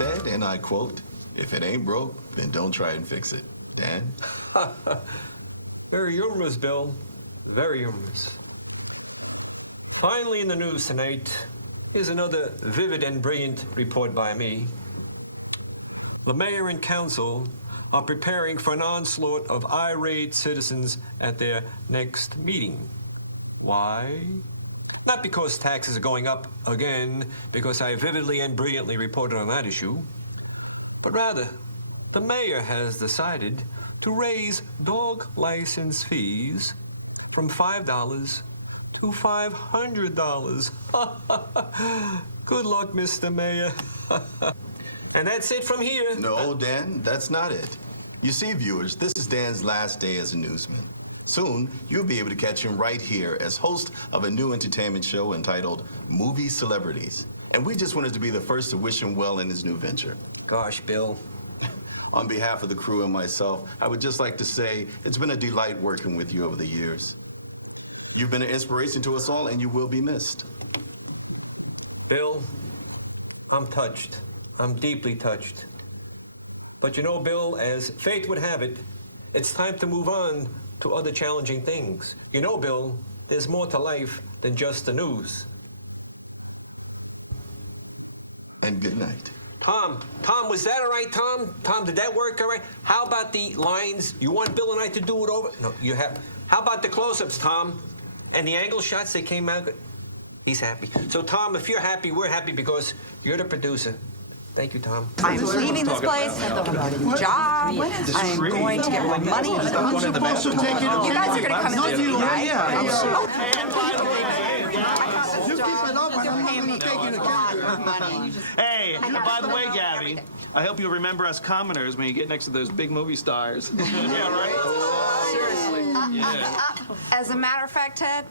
said, and I quote, "If it ain't broke, then don't try and fix it." Dan? Very humorous, Bill. Very humorous. Finally in the news tonight is another vivid and brilliant report by me. The mayor and council are preparing for an onslaught of irate citizens at their next meeting. Why? Not because taxes are going up again, because I vividly and brilliantly reported on that issue, but rather, the mayor has decided to raise dog license fees from $5 to $500. Good luck, Mr. Mayor. And that's it from here. No, Dan, that's not it. You see, viewers, this is Dan's last day as a newsman. Soon, you'll be able to catch him right here as host of a new entertainment show entitled Movie Celebrities. And we just wanted to be the first to wish him well in his new venture. Gosh, Bill. On behalf of the crew and myself, I would just like to say it's been a delight working with you over the years. You've been an inspiration to us all, and you will be missed. Bill, I'm touched. I'm deeply touched. But you know, Bill, as fate would have it, it's time to move on to other challenging things. You know, Bill, there's more to life than just the news. And good night. Tom, was that all right, Tom? Tom, did that work all right? How about the lines? You want Bill and I to do it over? No, you have. How about the close-ups, Tom? And the angle shots, they came out good? He's happy. So, Tom, if you're happy, we're happy because you're the producer. Thank you, Tom. I'm leaving this place. I'm going to get a job. I'm going to get more money. You guys are going to come and visit me, right? And by the way, hey, by the way, Gabby, I hope you'll remember us commoners when you get next to those big movie stars. Yeah, right? Seriously. Yeah. As a matter of fact, Ted,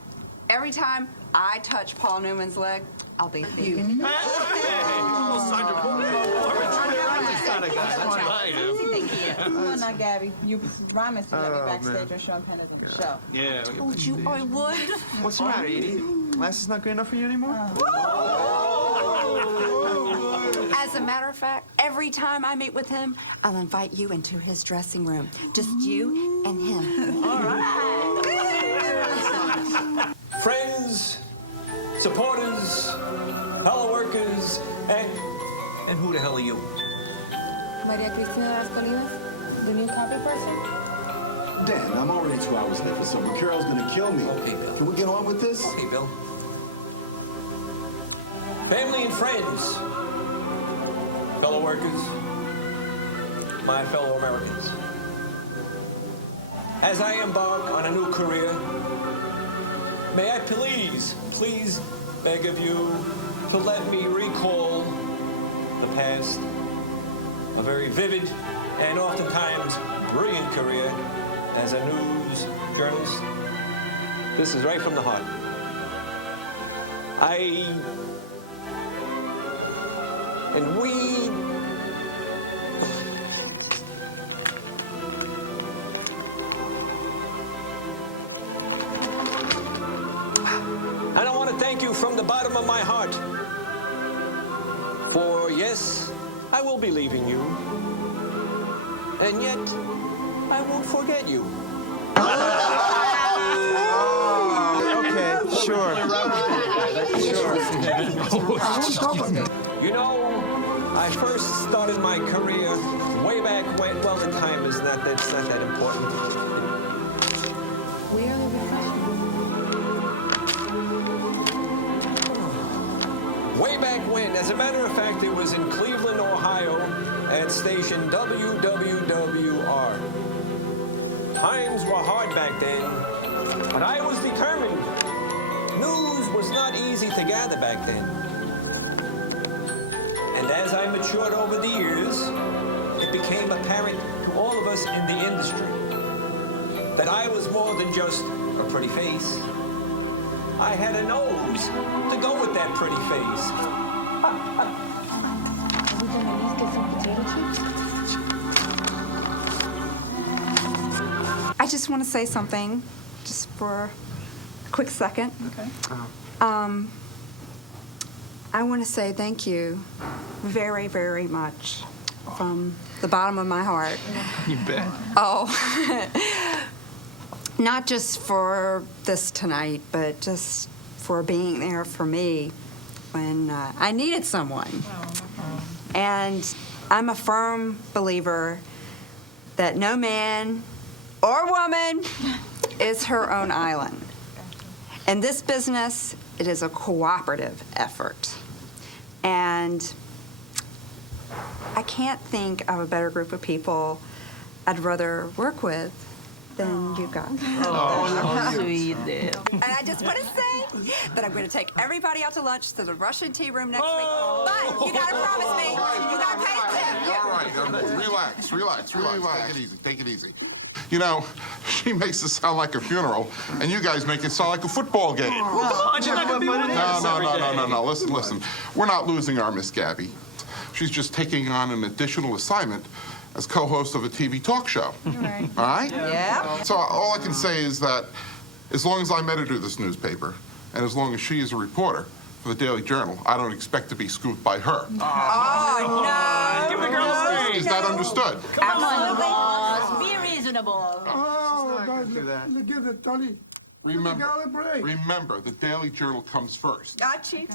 every time I touch Paul Newman's leg, I'll be thinking. Come on now, Gabby. You promised to let me backstage on Sean Penn at the show. Yeah. Would you? I would. What's the matter, Edie? Glasses not good enough for you anymore? As a matter of fact, every time I meet with him, I'll invite you into his dressing room. Just you and him. All right. Friends, supporters, fellow workers, and who the hell are you? Maria Cristina Rascolinas, the new copy person? Dan, I'm already 2 hours late for supper. Carol's gonna kill me. Okay, Bill. Can we get on with this? Okay, Bill. Family and friends, fellow workers, my fellow Americans. As I embark on a new career, may I please beg of you to let me recall the past, a very vivid and oftentimes brilliant career as a news journalist. This is right from the heart. And I want to thank you from the bottom of my heart. For yes, I will be leaving you. And yet, I won't forget you. Okay, sure. You know, I first started my career way back when. Well, the time is not that important. Way back when, as a matter of fact, it was in Cleveland, Ohio, at station WWWR. Times were hard back then, but I was determined. News was not easy to gather back then. And as I matured over the years, it became apparent to all of us in the industry that I was more than just a pretty face. I had a nose to go with that pretty face. I just want to say something, just for a quick second. Okay. I want to say thank you very, very much from the bottom of my heart. You bet. Oh, not just for this tonight, but just for being there for me when I needed someone. And I'm a firm believer that no man or woman is her own island. In this business, it is a cooperative effort. And I can't think of a better group of people I'd rather work with than you guys. Sweet. And I just want to say that I'm going to take everybody out to lunch to the Russian tea room next week. But you got to promise me, you got to pay the tip. All right, relax. Take it easy. You know, she makes it sound like a funeral, and you guys make it sound like a football game. She's not gonna be with us every day. No. Listen. We're not losing our Miss Gabby. She's just taking on an additional assignment as co-host of a TV talk show. Right. All right? Yeah. So all I can say is that as long as I'm editor of this newspaper, and as long as she is a reporter for the Daily Journal, I don't expect to be scooped by her. Oh, no. Give the girl a break. Is that understood? Come on, boss. Be reasonable. Remember, the Daily Journal comes first. Got you.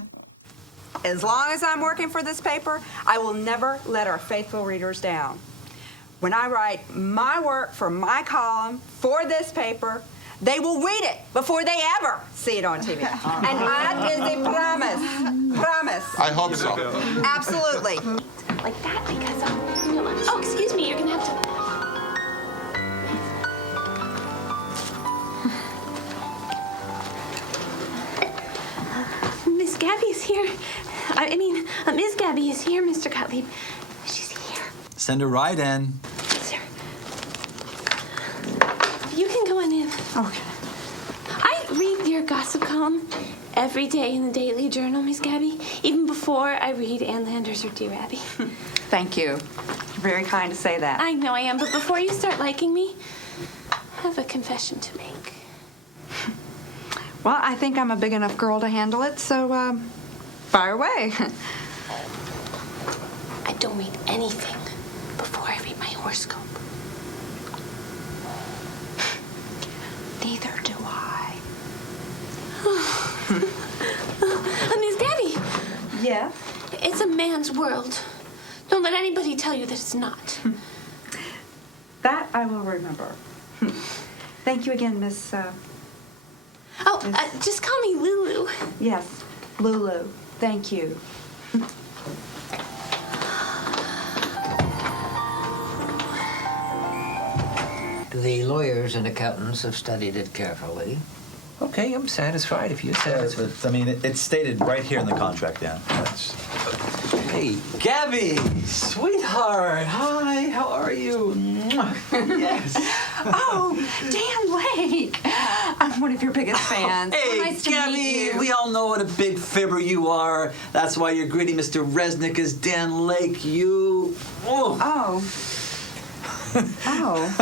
As long as I'm working for this paper, I will never let our faithful readers down. When I write my work for my column for this paper, they will read it before they ever see it on TV. And that is a promise. Promise. I hope so. Absolutely. Like that because oh, excuse me, you're gonna have to. Miss Gabby's here. Miss Gabby is here, Mr. Gottlieb. She's here. Send her right in. Sir. You can go on in. Okay. I read your gossip column every day in the Daily Journal, Miss Gabby, even before I read Ann Landers or Dear Abby. Thank you. You're very kind to say that. I know I am, but before you start liking me, I have a confession to make. Well, I think I'm a big enough girl to handle it, so fire away. I don't read anything before I read my horoscope. Neither do I. Miss Gabby, Yeah? it's a man's world. Don't let anybody tell you that it's not. That I will remember. Thank you again, Miss. Just call me Lulu. Yes, Lulu. Thank you. The lawyers and accountants have studied it carefully. Okay, I'm satisfied if you're satisfied. But, I mean, it's stated right here in the contract, Dan. Hey, Gabby, sweetheart. Hi, how are you? Yes. Oh, Dan Lake. I'm one of your biggest fans. Hey, Nice to Gabby, meet you. we all know what a big fibber you are. That's why you're greeting Mr. Resnick as Dan Lake. You. Oh. Oh. Oh.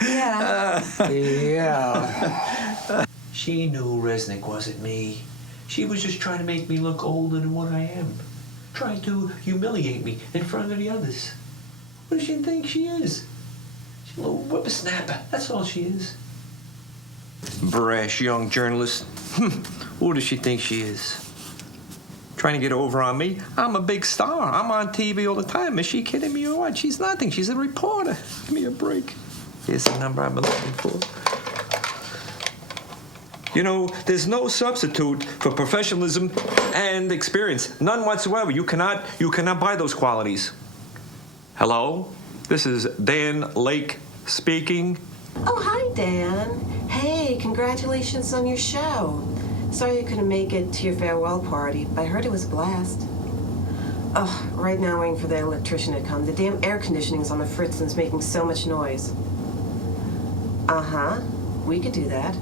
Yeah. Yeah. She knew Resnick wasn't me. She was just trying to make me look older than what I am. Trying to humiliate me in front of the others. What does she think she is? She's a little whippersnapper. That's all she is. Brash young journalist. Who does she think she is? Trying to get over on me? I'm a big star. I'm on TV all the time. Is she kidding me or what? She's nothing. She's a reporter. Give me a break. Here's the number I've been looking for. You know, there's no substitute for professionalism and experience. None whatsoever. You cannot buy those qualities. Hello? This is Dan Lake speaking. Oh, hi, Dan. Hey, congratulations on your show. Sorry you couldn't make it to your farewell party. I heard it was a blast. Oh, right now I'm waiting for the electrician to come. The damn air conditioning's on the fritz and it's making so much noise. Uh-huh. We could do that.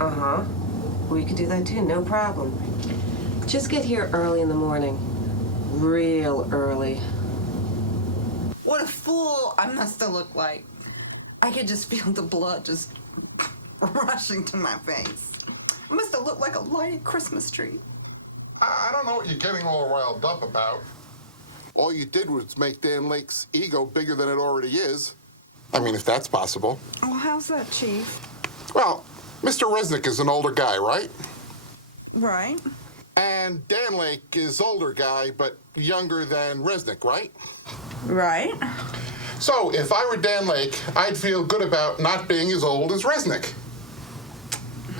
Uh-huh. We could do that too, no problem. Just get here early in the morning. Real early. What a fool I must have looked like. I could just feel the blood just rushing to my face. I must have looked like a lighted Christmas tree. I don't know what you're getting all riled up about. All you did was make Dan Lake's ego bigger than it already is. I mean, if that's possible. Well, how's that, Chief? Well, Mr. Resnick is an older guy, right? Right. And Dan Lake is older guy, but younger than Resnick, right? Right. So, if I were Dan Lake, I'd feel good about not being as old as Resnick.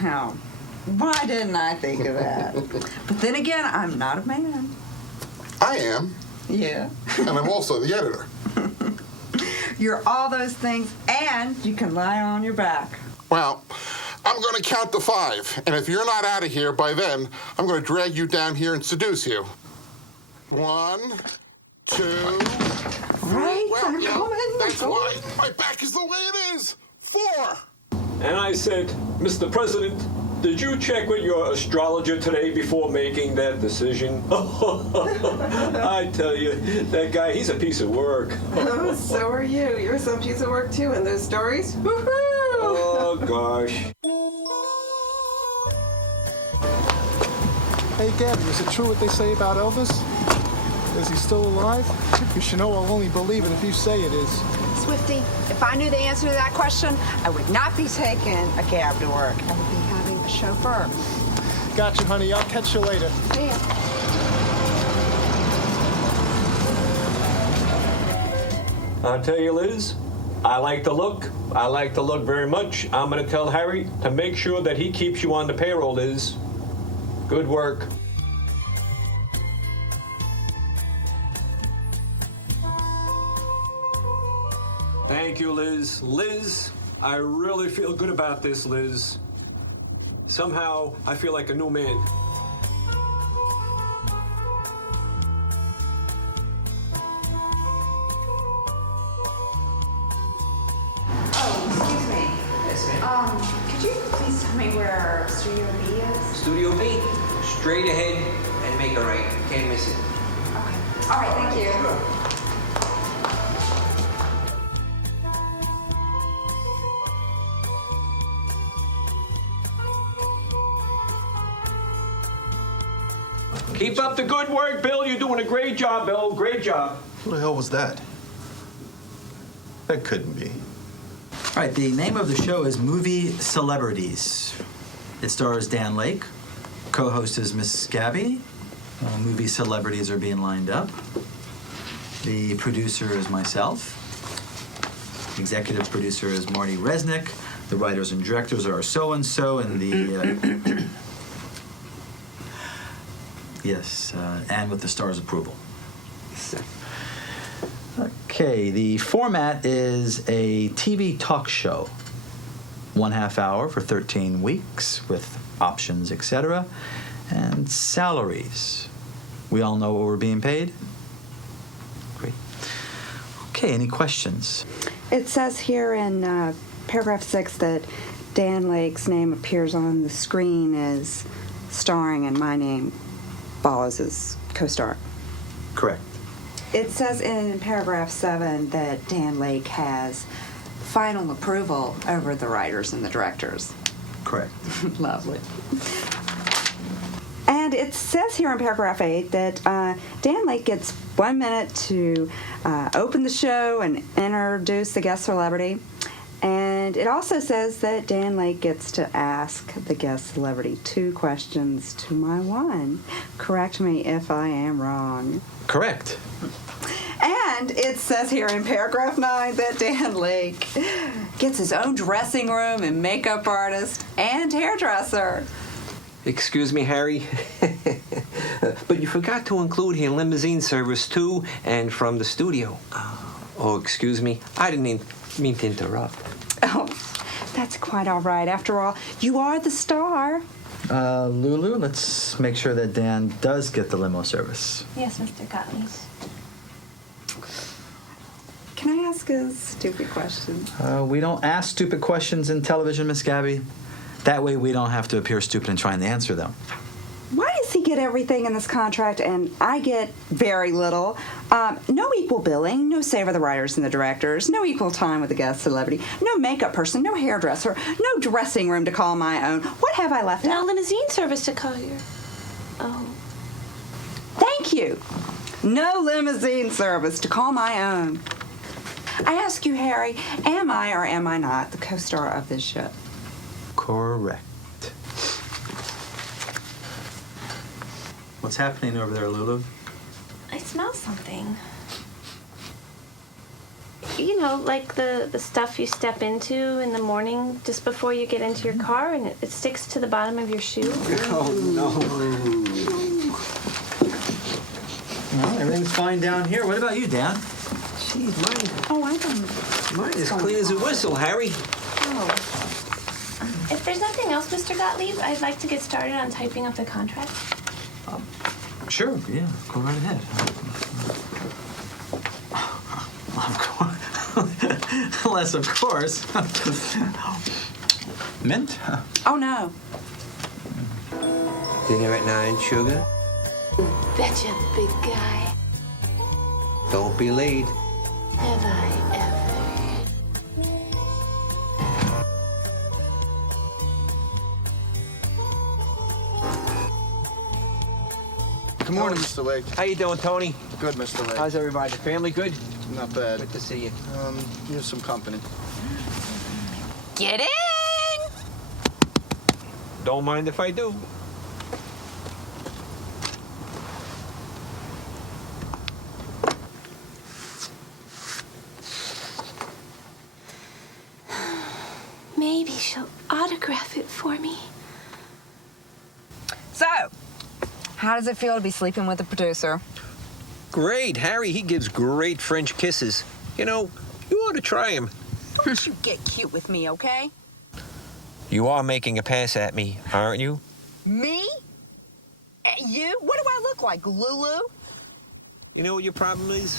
Now, why didn't I think of that? But then again, I'm not a man. I am. Yeah. And I'm also the editor. You're all those things, and you can lie on your back. Well, I'm going to count to 5, and if you're not out of here by then, I'm going to drag you down here and seduce you. 1, 2, 3. Right, Well, I'm yeah, coming. that's why my back is the way it is. 4. And I said, Mr. President, did you check with your astrologer today before making that decision? I tell you, that guy, he's a piece of work. Oh, so are you. You're some piece of work, too, in those stories. Woohoo! Oh, gosh. Hey, Gabby, is it true what they say about Elvis? Is he still alive? You should know I'll only believe it if you say it is. Swifty, if I knew the answer to that question, I would not be taking a cab to work. I would be having a chauffeur. Gotcha, honey. I'll catch you later. See ya. I'll tell you, Liz, I like the look. I like the look very much. I'm going to tell Harry to make sure that he keeps you on the payroll, Liz. Good work. Thank you, Liz. Liz, I really feel good about this, Liz. Somehow, I feel like a new man. Excuse me. Yes, ma'am. Could you please tell me where Studio B is? Studio B, straight ahead and make a right. Can't miss it. Okay. All right, thank you. Keep up the good work, Bill. You're doing a great job, Bill. Great job. Who the hell was that? That couldn't be. All right, the name of the show is Movie Celebrities. It stars Dan Lake. Co-host is Miss Gabby. Movie celebrities are being lined up. The producer is myself. Executive producer is Marty Resnick. The writers and directors are so-and-so, and the... Yes, and with the star's approval. Okay, the format is a TV talk show. 1/2 hour for 13 weeks with options, etc. And salaries. We all know what we're being paid? Great. Okay, any questions? It says here in paragraph 6 that Dan Lake's name appears on the screen as starring, and my name follows as co-star. Correct. It says in paragraph 7 that Dan Lake has final approval over the writers and the directors. Correct. Lovely. And it says here in paragraph 8 that Dan Lake gets 1 minute to open the show and introduce the guest celebrity. And it also says that Dan Lake gets to ask the guest celebrity 2 questions to my 1. Correct me if I am wrong. Correct. And it says here in paragraph 9 that Dan Lake gets his own dressing room and makeup artist and hairdresser. Excuse me, Harry, but you forgot to include here limousine service too, and from the studio. Oh, excuse me, I didn't mean to interrupt. Oh, that's quite all right. After all, you are the star. Lulu, let's make sure that Dan does get the limo service. Yes, Mr. Collins. Can I ask a stupid question? We don't ask stupid questions in television, Miss Gabby. That way we don't have to appear stupid in trying to answer them. Why does he get everything in this contract and I get very little? No equal billing, no say for the writers and the directors, no equal time with the guest celebrity, no makeup person, no hairdresser, no dressing room to call my own. What have I left No out? limousine service to call your... Oh. Thank you. No limousine service to call my own. I ask you, Harry, am I or am I not the co-star of this show? Correct. What's happening over there, Lulu? I smell something. You know, like the stuff you step into in the morning just before you get into your car and it sticks to the bottom of your shoe. Oh, no. Well, everything's fine down here. What about you, Dan? Jeez, mine. Oh, I don't. Mine is clean as a whistle, Harry. Oh. If there's nothing else, Mr. Gottlieb, I'd like to get started on typing up the contract. Sure, yeah, go right ahead. Of course. Unless, of course. Mint? Oh, no. Dinner at 9, sugar? Betcha, big guy. Don't be late. Have I ever? Good morning, Mr. Lake. How you doing, Tony? Good, Mr. Lake. How's everybody? The family good? Not bad. Good to see you. You have some company. Get in! Don't mind if I do. Maybe she'll autograph it for me. So, how does it feel to be sleeping with the producer? Great. Harry, he gives great French kisses. You know, you ought to try him. Don't you get cute with me, okay? You are making a pass at me, aren't you? Me? You? What do I look like, Lulu? You know what your problem is?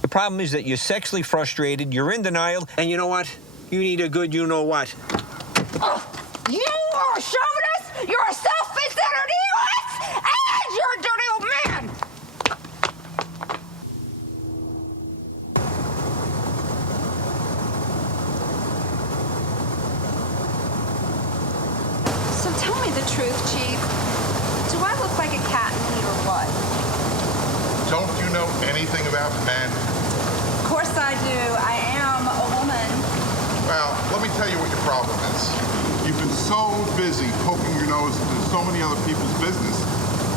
The problem is that you're sexually frustrated, you're in denial, and you know what? You need a good you-know-what. You are a chauvinist, you're a self-centered egoist, and you're a dirty old man! So tell me the truth, Chief. Do I look like a cat in heat or what? Don't you know anything about men? Of course I do. I am a woman. Well, let me tell you what your problem is. You've been so busy poking your nose into so many other people's business,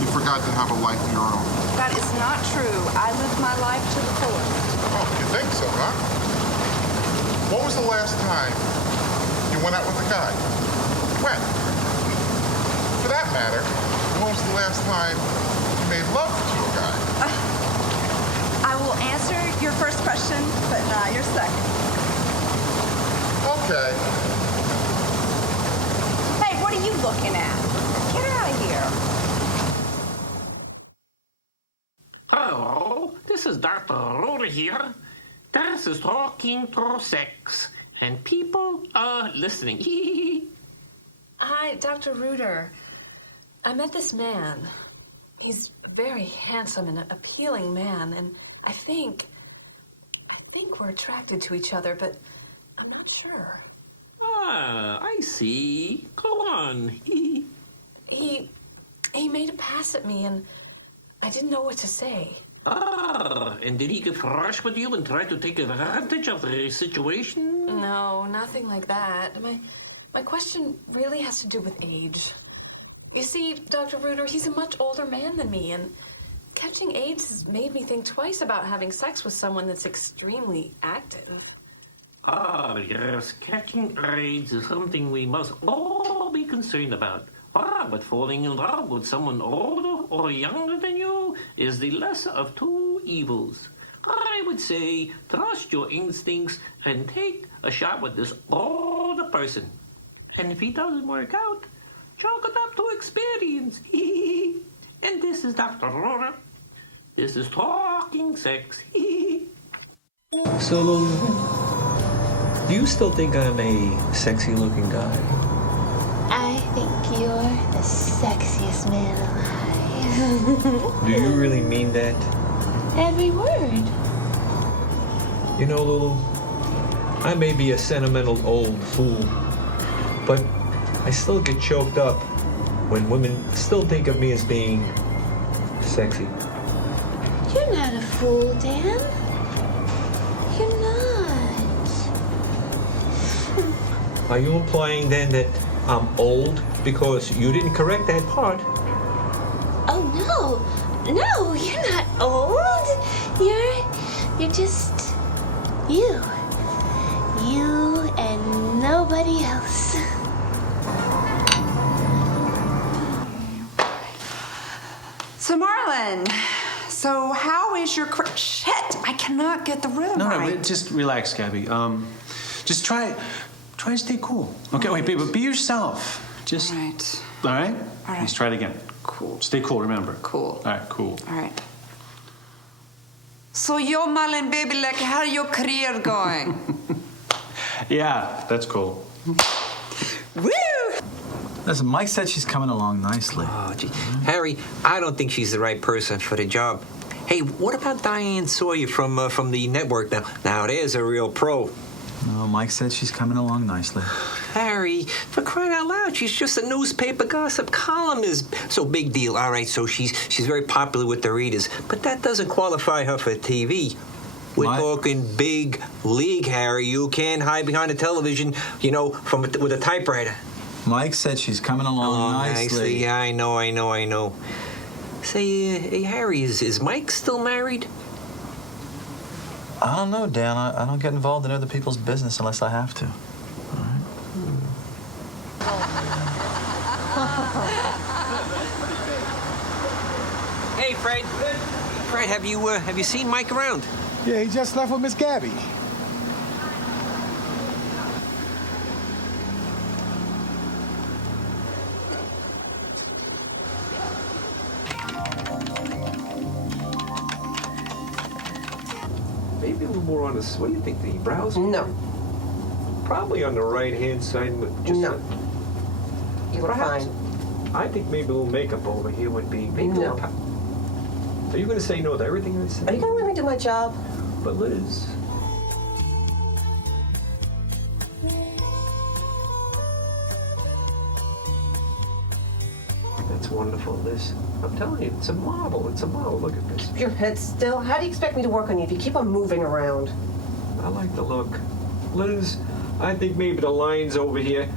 you forgot to have a life of your own. That is not true. I live my life to the fullest. Oh, you think so, huh? What was the last time you went out with a guy? When? For that matter, when was the last time you made love to a guy? I will answer your first question, but not your second. Okay. Hey, what are you looking at? Get out of here. Hello, this is Dr. Rhoda here. This is talking through sex, and people are listening. Hi, Dr. Reuter. I met this man. He's a very handsome and appealing man, and I think we're attracted to each other, but I'm not sure. Ah, I see. Go on. He made a pass at me, and I didn't know what to say. Ah, and did he get fresh with you and try to take advantage of the situation? No, nothing like that. My question really has to do with age. You see, Dr. Reuter, he's a much older man than me, and catching AIDS has made me think twice about having sex with someone that's extremely active. Ah, yes, catching AIDS is something we must all be concerned about. Ah, but falling in love with someone older or younger than you is the lesser of two evils. I would say trust your instincts and take a shot with this older person. And if he doesn't work out, chalk it up to experience. And this is Dr. Rhoda. This is Talking Sex. So, do you still think I'm a sexy-looking guy? I think you're the sexiest man alive. Do you really mean that? Every word. You know, Lulu, I may be a sentimental old fool, but I still get choked up when women still think of me as being sexy. You're not a fool, Dan. You're not. Are you implying then that I'm old because you didn't correct that part? Oh, no. No, you're not old. You're just you. You and nobody else. So, Marlon, so how is your shit? I cannot get the rhythm right. No, just relax, Gabby. Just try to stay cool. Okay, wait, but be yourself. Just. All right. All right? All right. Let's try it again. Cool. Stay cool, remember. Cool. All right, cool. All right. So, yo, Marlon, baby, like, how your career going? Yeah, that's cool. Woo! Listen, Mike said she's coming along nicely. Oh, gee. Harry, I don't think she's the right person for the job. Hey, what about Diane Sawyer from the network now? Now, there's a real pro. No, Mike said she's coming along nicely. Harry, for crying out loud, she's just a newspaper gossip columnist. So big deal. All right, so she's very popular with the readers, but that doesn't qualify her for TV. We're talking big league, Harry. You can't hide behind a television, with a typewriter. Mike said she's coming along nicely. Yeah, I know. Say, hey, Harry, is Mike still married? I don't know, Dan. I don't get involved in other people's business unless I have to. Hey, Fred. Fred, have you seen Mike around? Yeah, he just left with Miss Gabby. Maybe a little more on the, what do you think, the brows? No. Probably on the right-hand side. Just No. You were fine. I think maybe a little makeup over here would be maybe No. Are you going to say no to everything I say? Are you going to let me do my job? But Liz... That's wonderful, Liz. I'm telling you, it's a marvel. It's a marvel. Look at this. Your head still? How do you expect me to work on you if you keep on moving around? I like the look. Liz, I think maybe the lines over here.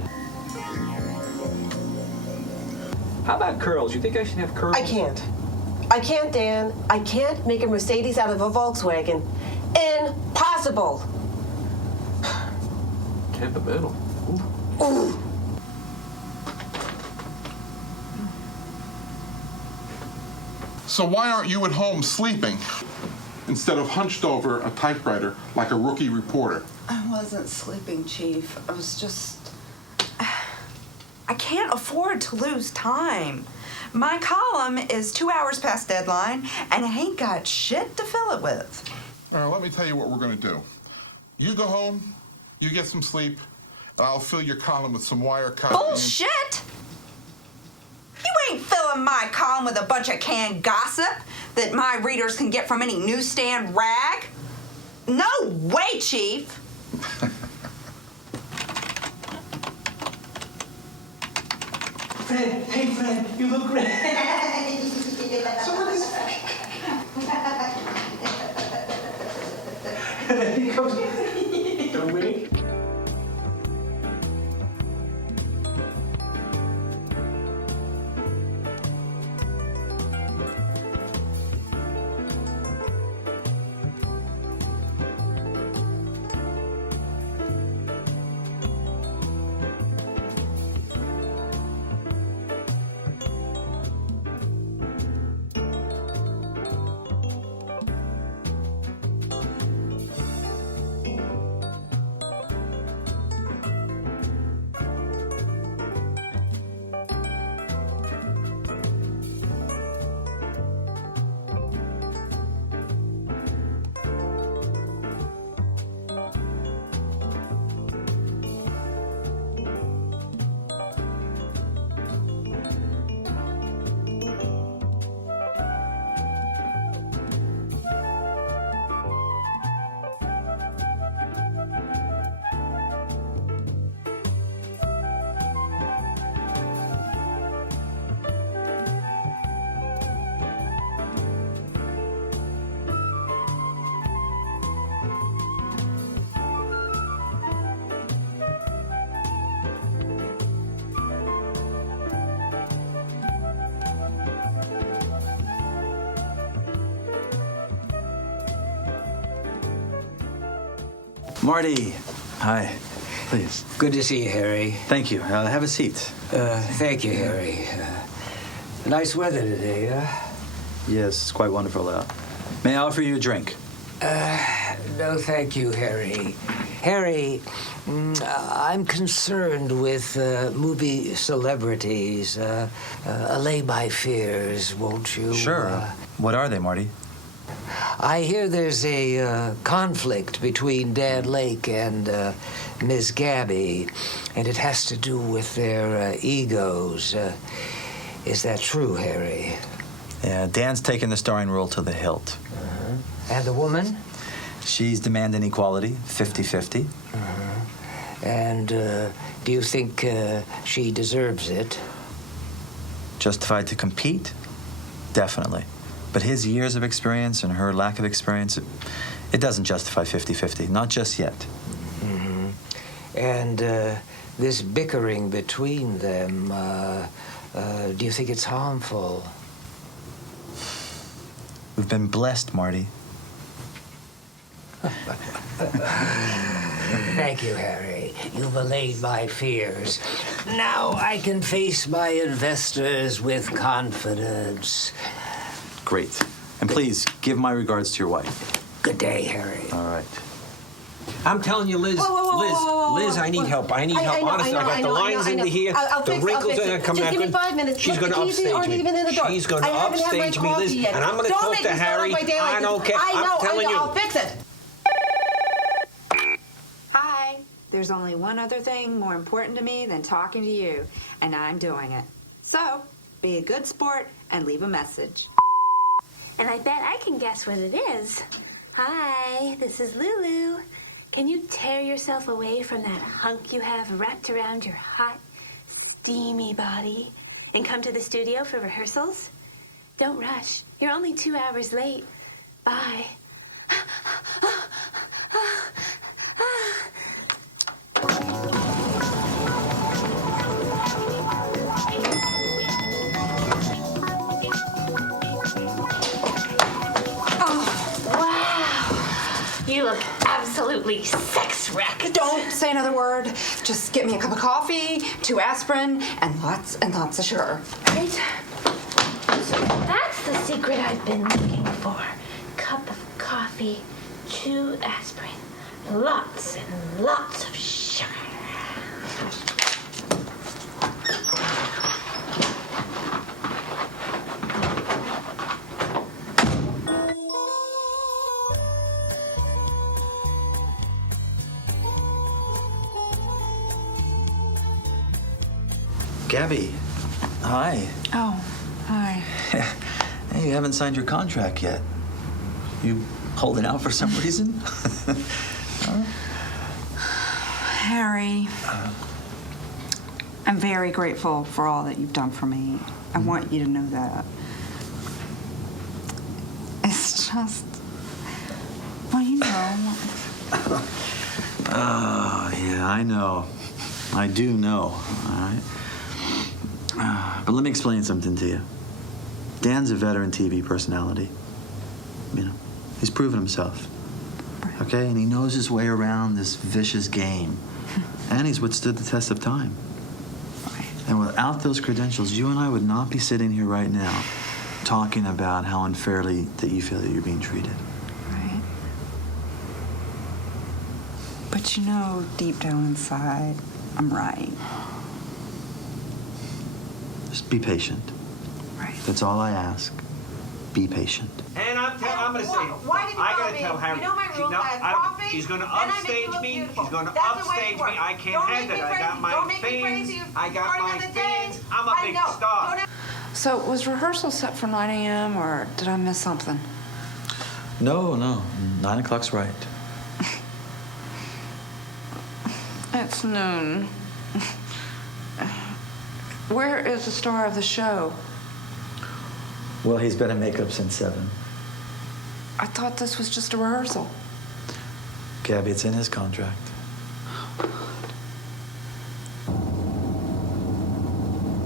How about curls? You think I should have curls? I can't. I can't, Dan. I can't make a Mercedes out of a Volkswagen. Impossible. Temperamental. Ooh. So why aren't you at home sleeping instead of hunched over a typewriter like a rookie reporter? I wasn't sleeping, Chief. I was just... I can't afford to lose time. My column is 2 hours past deadline, and I ain't got shit to fill it with. All right, let me tell you what we're going to do. You go home, you get some sleep, and I'll fill your column with some wire copy. Bullshit! You ain't filling my column with a bunch of canned gossip that my readers can get from any newsstand rag. No way, Chief! Fred, hey, Fred, you look great. He goes, the wig. Marty, hi. Please. Good to see you, Harry. Thank you. Have a seat. Thank you, Harry. Nice weather today, Yes, it's quite wonderful out. May I offer you a drink? No, thank you, Harry. Harry, I'm concerned with movie celebrities. Allay my fears, won't you? Sure. What are they, Marty? I hear there's a conflict between Dan Lake and Miss Gabby, and it has to do with their egos. Is that true, Harry? Yeah, Dan's taken the starring role to the hilt. And the woman? She's demanding equality, 50-50. And do you think she deserves it? Justified to compete? Definitely. But his years of experience and her lack of experience, it doesn't justify 50-50. Not just yet. And this bickering between them, do you think it's harmful? We've been blessed, Marty. Thank you, Harry. You've allayed my fears. Now I can face my investors with confidence. Great. And please, give my regards to your wife. Good day, Harry. All right. I'm telling you, Liz, Liz, I need help. I need help. Honestly, I got the lines into here. The wrinkles are coming out. Just give me 5 minutes. She's going to upstage me. She's going to upstage me, Liz. And I'm going to talk to Harry. I don't care. I'm telling you. I'll fix it. Hi. There's only one other thing more important to me than talking to you, and I'm doing it. So, be a good sport and leave a message. And I bet I can guess what it is. Hi, this is Lulu. Can you tear yourself away from that hunk you have wrapped around your hot, steamy body and come to the studio for rehearsals? Don't rush. You're only 2 hours late. Bye. You look absolutely sex-wrecked. Don't say another word. Just get me a cup of coffee, 2 aspirin, and lots of sugar. Right? So that's the secret I've been looking for. Cup of coffee, 2 aspirin, lots and lots of sugar. Gabby, hi. Oh, hi. Hey, you haven't signed your contract yet. You holding out for some reason? Harry, I'm very grateful for all that you've done for me. I want you to know that. It's just, well, you know. Oh, yeah, I know. I do know, all right? But let me explain something to you. Dan's a veteran TV personality. You know, he's proven himself. Okay? And he knows his way around this vicious game. And he's withstood the test of time. And without those credentials, you and I would not be sitting here right now talking about how unfairly that you feel that you're being treated. Right. But you know, deep down inside, I'm right. Just be patient. Right. That's all I ask. Be patient. And I'm going to say, I got to tell Harry. You know my rules. I have coffee, she's going to then I make upstage you look me. beautiful. She's going to That's the way upstage it me. works. I can't Don't have make it. me I got crazy. my Don't make me fans. crazy. I got Starting my on the fans. day. I'm a big star. So, was rehearsal set for 9 a.m., or did I miss something? No. 9 o'clock's right. It's noon. Where is the star of the show? Well, he's been in makeup since 7. I thought this was just a rehearsal. Gabby, it's in his contract.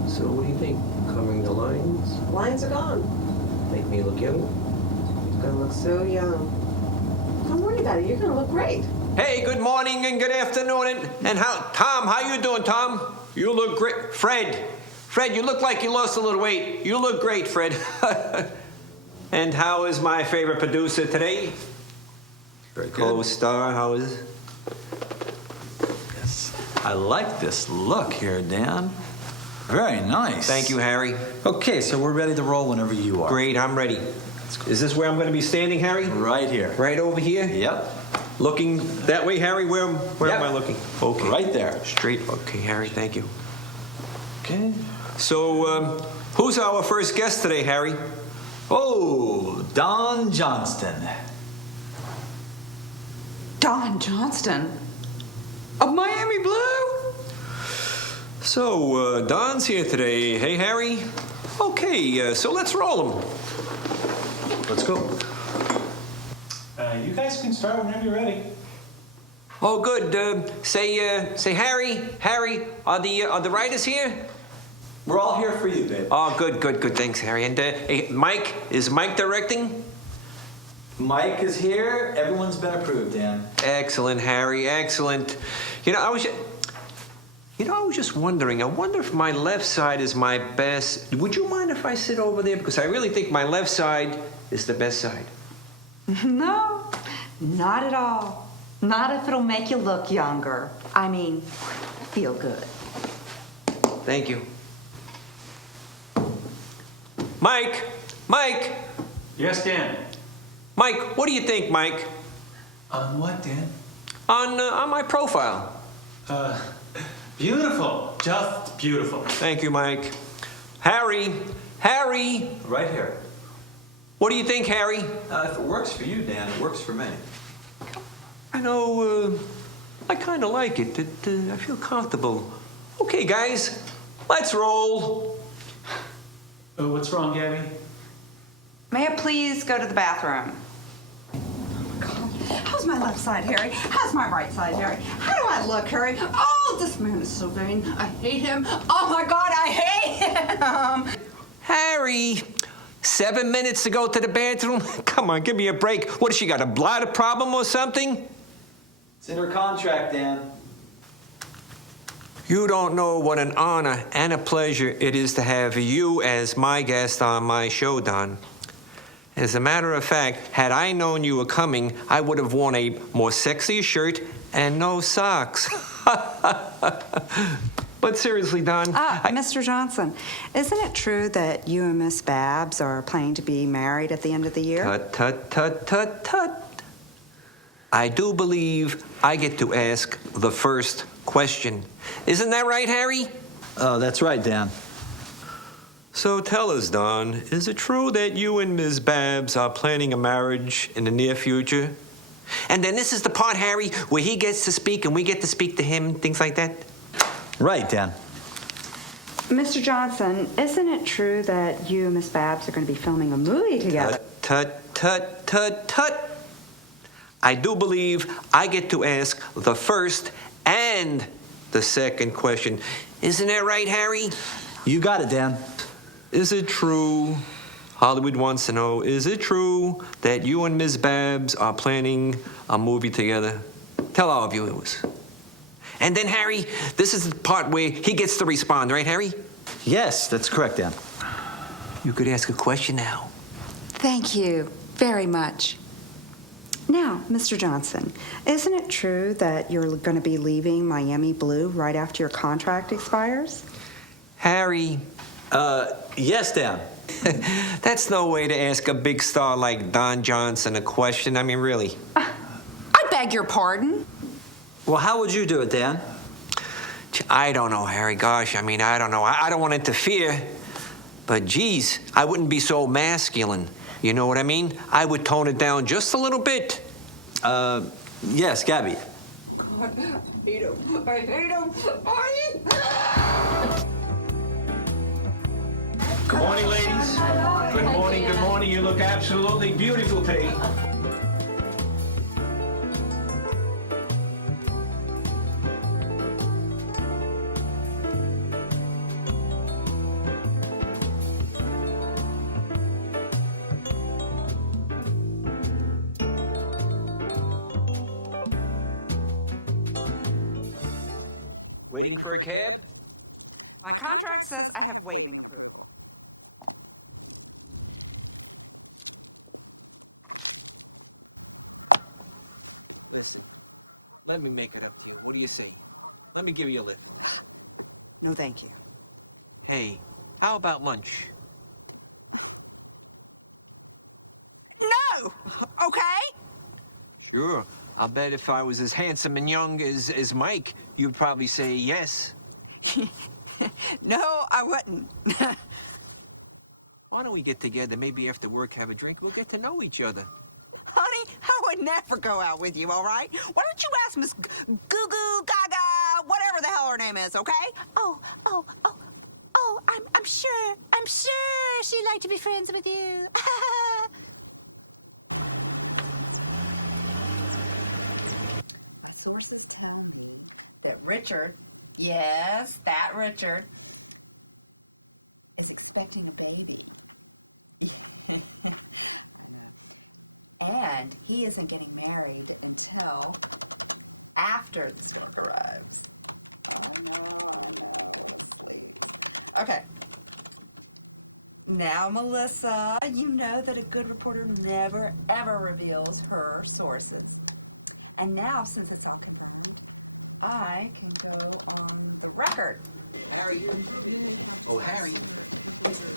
So what do you think? Covering the lines? Lines are gone. Make me look young? You're gonna look so young. Don't worry about it. You're gonna look great. Hey, good morning and good afternoon. And Tom, how you doing, Tom? You look great. Fred, you look like you lost a little weight. You look great, Fred. And how is my favorite producer today? Very good. Co-star, how is it? Yes. I like this look here, Dan. Very nice. Thank you, Harry. Okay, so we're ready to roll whenever you are. Great, I'm ready. Is this where I'm going to be standing, Harry? Right here. Right over here? Yep. Looking that way, Harry? Where am I looking? Okay. Right there. Straight. Okay, Harry, thank you. Okay. So, who's our first guest today, Harry? Oh, Don Johnston. Don Johnston? Of Miami Blue? So, Don's here today. Hey, Harry? Okay, so let's roll him. Let's go. You guys can start whenever you're ready. Oh, good. Say, Harry, are the writers here? We're all here for you, babe. Oh, good. Thanks, Harry. And hey, Mike, is Mike directing? Mike is here. Everyone's been approved, Dan. Excellent, Harry. Excellent. I was just wondering. I wonder if my left side is my best. Would you mind if I sit over there? Because I really think my left side is the best side. No, not at all. Not if it'll make you look younger. I mean, feel good. Thank you. Mike! Yes, Dan. Mike, what do you think, Mike? On what, Dan? On my profile. Beautiful. Just beautiful. Thank you, Mike. Harry! Right here. What do you think, Harry? If it works for you, Dan, it works for me. I know, I kind of like it. I feel comfortable. Okay, guys, let's roll. What's wrong, Gabby? May I please go to the bathroom? Oh my God. How's my left side, Harry? How's my right side, Harry? How do I look, Harry? Oh, this man is so vain. I hate him. Oh my God, I hate him. Harry, 7 minutes to go to the bathroom? Come on, give me a break. What, has she got a bladder problem or something? It's in her contract, Dan. You don't know what an honor and a pleasure it is to have you as my guest on my show, Don. As a matter of fact, had I known you were coming, I would have worn a more sexy shirt and no socks. But seriously, Don. Mr. Johnson, isn't it true that you and Miss Babs are planning to be married at the end of the year? Tut. I do believe I get to ask the first question. Isn't that right, Harry? Oh, that's right, Dan. So tell us, Don, is it true that you and Ms. Babs are planning a marriage in the near future? And then this is the part, Harry, where he gets to speak and we get to speak to him, things like that? Right, Dan. Mr. Johnson, isn't it true that you and Miss Babs are going to be filming a movie together? Tut. I do believe I get to ask the first and the second question. Isn't that right, Harry? You got it, Dan. Is it true, Hollywood wants to know, is it true that you and Ms. Babs are planning a movie together? Tell our viewers. And then, Harry, this is the part where he gets to respond, right, Harry? Yes, that's correct, Dan. You could ask a question now. Thank you very much. Now, Mr. Johnson, isn't it true that you're going to be leaving Miami Blue right after your contract expires? Harry. Yes, Dan. That's no way to ask a big star like Don Johnson a question. I mean, really. I beg your pardon? Well, how would you do it, Dan? I don't know, Harry. Gosh, I mean, I don't know. I don't want to interfere. But, geez, I wouldn't be so masculine. You know what I mean? I would tone it down just a little bit. Yes, Gabby. I hate him. Good morning, ladies. Good morning. You look absolutely beautiful today. Waiting for a cab? My contract says I have waiving approval. Listen, let me make it up to you. What do you say? Let me give you a lift. No, thank you. Hey, how about lunch? No! Okay? Sure. I'll bet if I was as handsome and young as Mike, you'd probably say yes. No, I wouldn't. Why don't we get together, maybe after work, have a drink? We'll get to know each other. Honey, I would never go out with you, all right? Why don't you ask Miss Goo Goo Gaga, whatever the hell her name is, okay? Oh, I'm sure she'd like to be friends with you. My sources tell me that Richard, yes, that Richard, is expecting a baby. And he isn't getting married until after the stork arrives. Oh, no. Okay. Now, Melissa, you know that a good reporter never, ever reveals her sources. And now, since it's all confirmed, I can go on the record. Harry. Oh, Harry.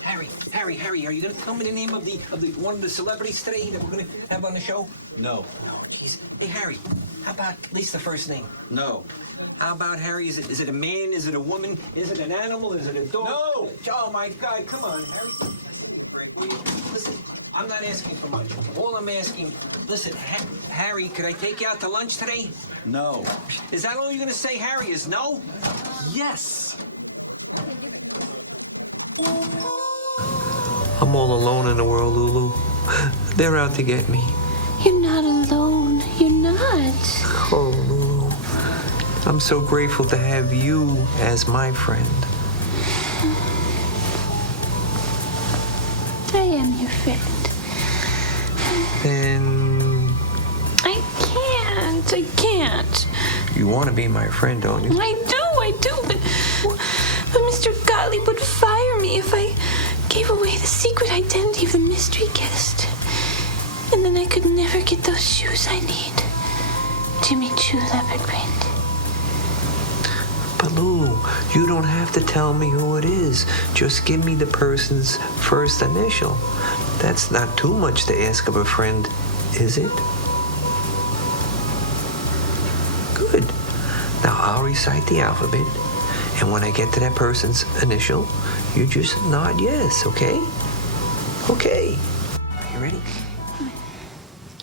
Harry, are you going to tell me the name of the one of the celebrities today that we're going to have on the show? No. No, jeez. Hey, Harry, how about at least the first name? No. How about, Harry, is it a man? Is it a woman? Is it an animal? Is it a dog? No! Oh, my God, come on, Harry. Give me a break, will you? Listen, I'm not asking for much. All I'm asking, listen, Harry, could I take you out to lunch today? No. Is that all you're going to say, Harry, is no? Yes! I'm all alone in the world, Lulu. They're out to get me. You're not alone. You're not. Oh, Lulu. I'm so grateful to have you as my friend. I am your friend. Then I can't. you want to be my friend, don't you? I do, but Mr. Gottlieb would fire me if I gave away the secret identity of the mystery guest. And then I could never get those shoes I need. Jimmy Choo leopard print. But Lulu, you don't have to tell me who it is. Just give me the person's first initial. That's not too much to ask of a friend, is it? Good. Now I'll recite the alphabet, and when I get to that person's initial, you just nod yes, okay? Okay. Are you ready?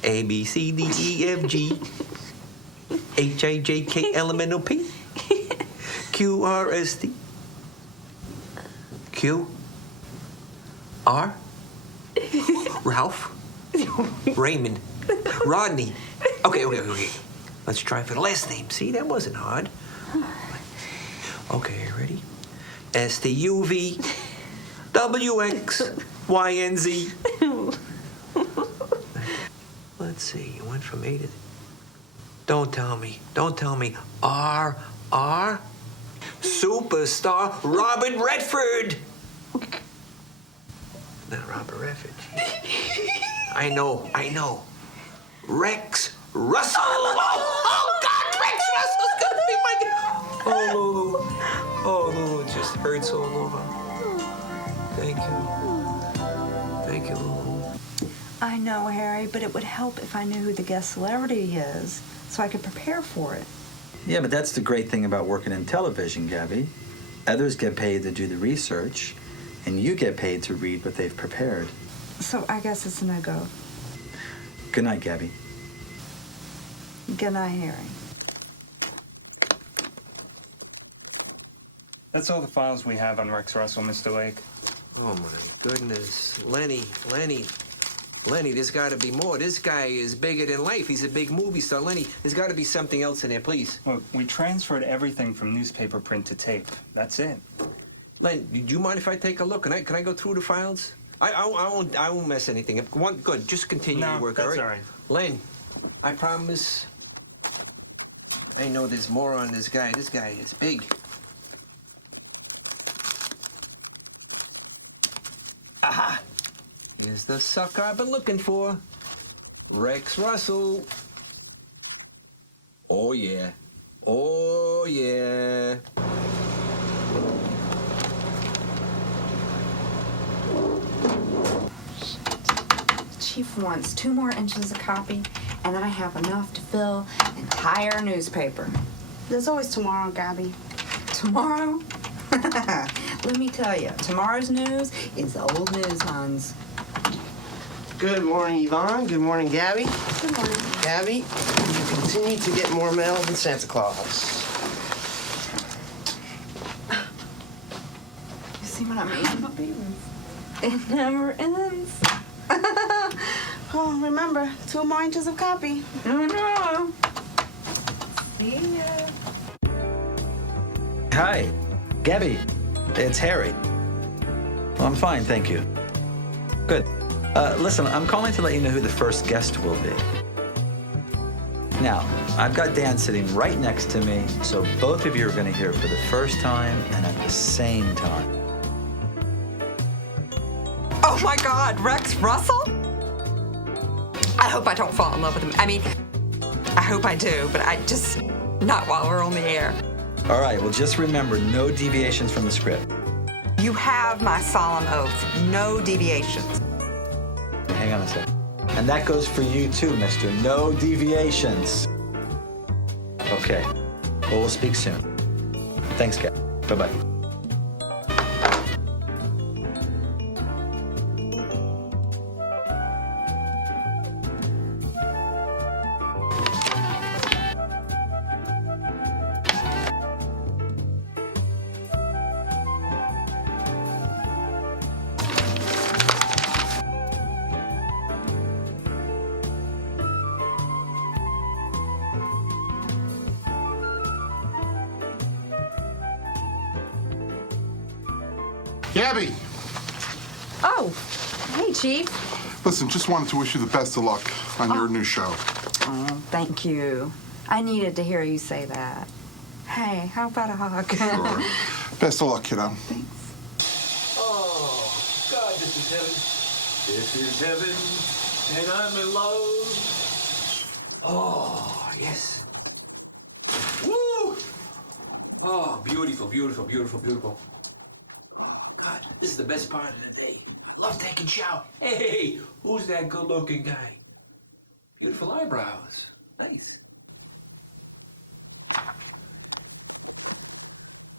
A, B, C, D, E, F, G, H, I, J, K, L, M, N, O, P, Q, R, S, T, Q, R, Ralph, Raymond, Rodney. Okay. Let's try for the last name. See, that wasn't hard. Okay, ready? S, T, U, V, W, X, Y, and Z. Let's see, you went from A to... Don't tell me. R, superstar Robert Redford. Not Robert Redford. I know. Rex Russell. Oh, God, Rex Russell's gonna be my... Oh, Lulu, it just hurts all over. Thank you, Lulu. I know, Harry, but it would help if I knew who the guest celebrity is so I could prepare for it. Yeah, but that's the great thing about working in television, Gabby. Others get paid to do the research, and you get paid to read what they've prepared. So I guess it's a no-go. Good night, Gabby. Good night, Harry. That's all the files we have on Rex Russell, Mr. Lake. Oh, my goodness. Lenny, there's got to be more. This guy is bigger than life. He's a big movie star. Lenny, there's got to be something else in there, please. Look, we transferred everything from newspaper print to tape. That's it. Len, do you mind if I take a look? Can I go through the files? I won't mess anything up. Good, just continue your work, that's all right? Len, I promise. I know there's more on this guy. This guy is big. Here's the sucker I've been looking for. Rex Russell. Oh, yeah. Oh, yeah. Chief wants 2 more inches of copy, and I have enough to fill an entire newspaper. There's always tomorrow, Gabby. Tomorrow? Let me tell you, tomorrow's news is old news, Hans. Good morning, Yvonne. Good morning, Gabby. Good morning. Gabby, you continue to get more mail than Santa Claus. You see what I mean? It never ends. Oh, remember, 2 more inches of copy. Oh, no. See ya. Hi, Gabby. It's Harry. Well, I'm fine, thank you. Good. Listen, I'm calling to let you know who the first guest will be. Now, I've got Dan sitting right next to me, so both of you are going to hear for the first time and at the same time. Oh my God, Rex Russell? I hope I don't fall in love with him. I mean, I hope I do, but not while we're on the air. All right, well, just remember, no deviations from the script. You have my solemn oath. No deviations. Hang on a second. And that goes for you too, mister. No deviations. Okay. Well, we'll speak soon. Thanks, Gab. Bye-bye. Gabby! Oh, hey, Chief. Listen, just wanted to wish you the best of luck on your new show. Oh, thank you. I needed to hear you say that. Hey, how about a hug? Sure. Best of luck, kiddo. Oh, God, this is heaven. This is heaven, and I'm in love. Oh, yes. Woo! Oh, beautiful, beautiful, beautiful, beautiful. God, this is the best part of the day. Love taking shower. Hey, who's that good-looking guy? Beautiful eyebrows. Nice.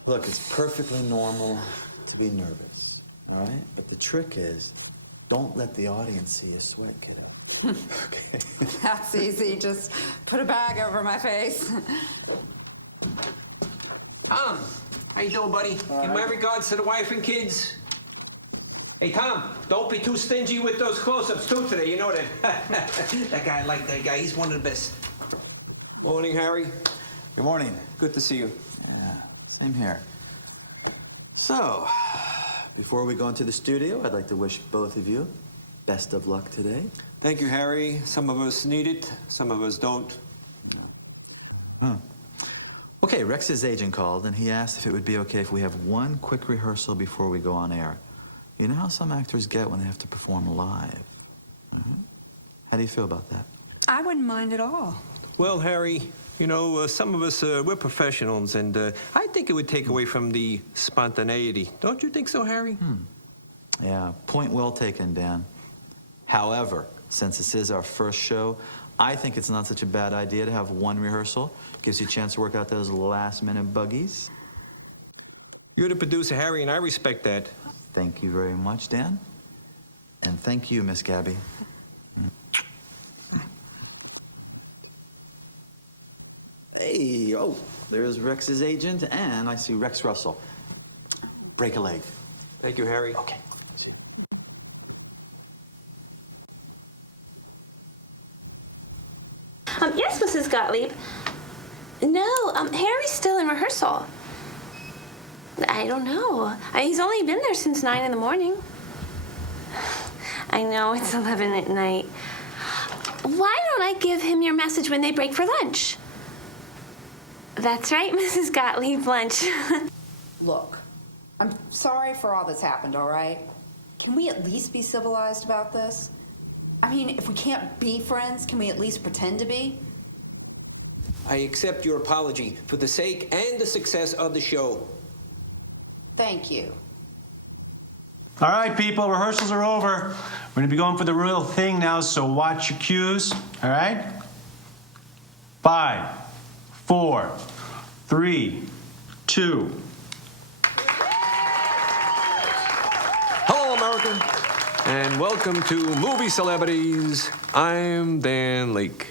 Look, it's perfectly normal to be nervous, all right? But the trick is, don't let the audience see you sweat, kiddo. Okay? That's easy. Just put a bag over my face. Tom, how you doing, buddy? Give my regards to the wife and kids. Hey, Tom, don't be too stingy with those close-ups, too, today. You know that. That guy, I like that guy. He's one of the best. Morning, Harry. Good morning. Good to see you. Yeah, same here. So, before we go into the studio, I'd like to wish both of you best of luck today. Thank you, Harry. Some of us need it, some of us don't. Okay, Rex's agent called, and he asked if it would be okay if we have one quick rehearsal before we go on air. You know how some actors get when they have to perform live? How do you feel about that? I wouldn't mind at all. Well, Harry, you know, some of us, we're professionals, and I think it would take away from the spontaneity. Don't you think so, Harry? Yeah, point well taken, Dan. However, since this is our first show, I think it's not such a bad idea to have one rehearsal. Gives you a chance to work out those last-minute buggies. You're the producer, Harry, and I respect that. Thank you very much, Dan. And thank you, Miss Gabby. Hey, oh, there's Rex's agent, and I see Rex Russell. Break a leg. Thank you, Harry. Okay. Yes, Mrs. Gottlieb. No, Harry's still in rehearsal. I don't know. He's only been there since 9 in the morning. I know, it's 11 at night. Why don't I give him your message when they break for lunch? That's right, Mrs. Gottlieb, lunch. Look, I'm sorry for all that's happened, all right? Can we at least be civilized about this? I mean, if we can't be friends, can we at least pretend to be? I accept your apology for the sake and the success of the show. Thank you. All right, people, rehearsals are over. We're going to be going for the real thing now, so watch your cues, all right? 5, 4, 3, 2. Hello, America, and welcome to Movie Celebrities. I'm Dan Lake.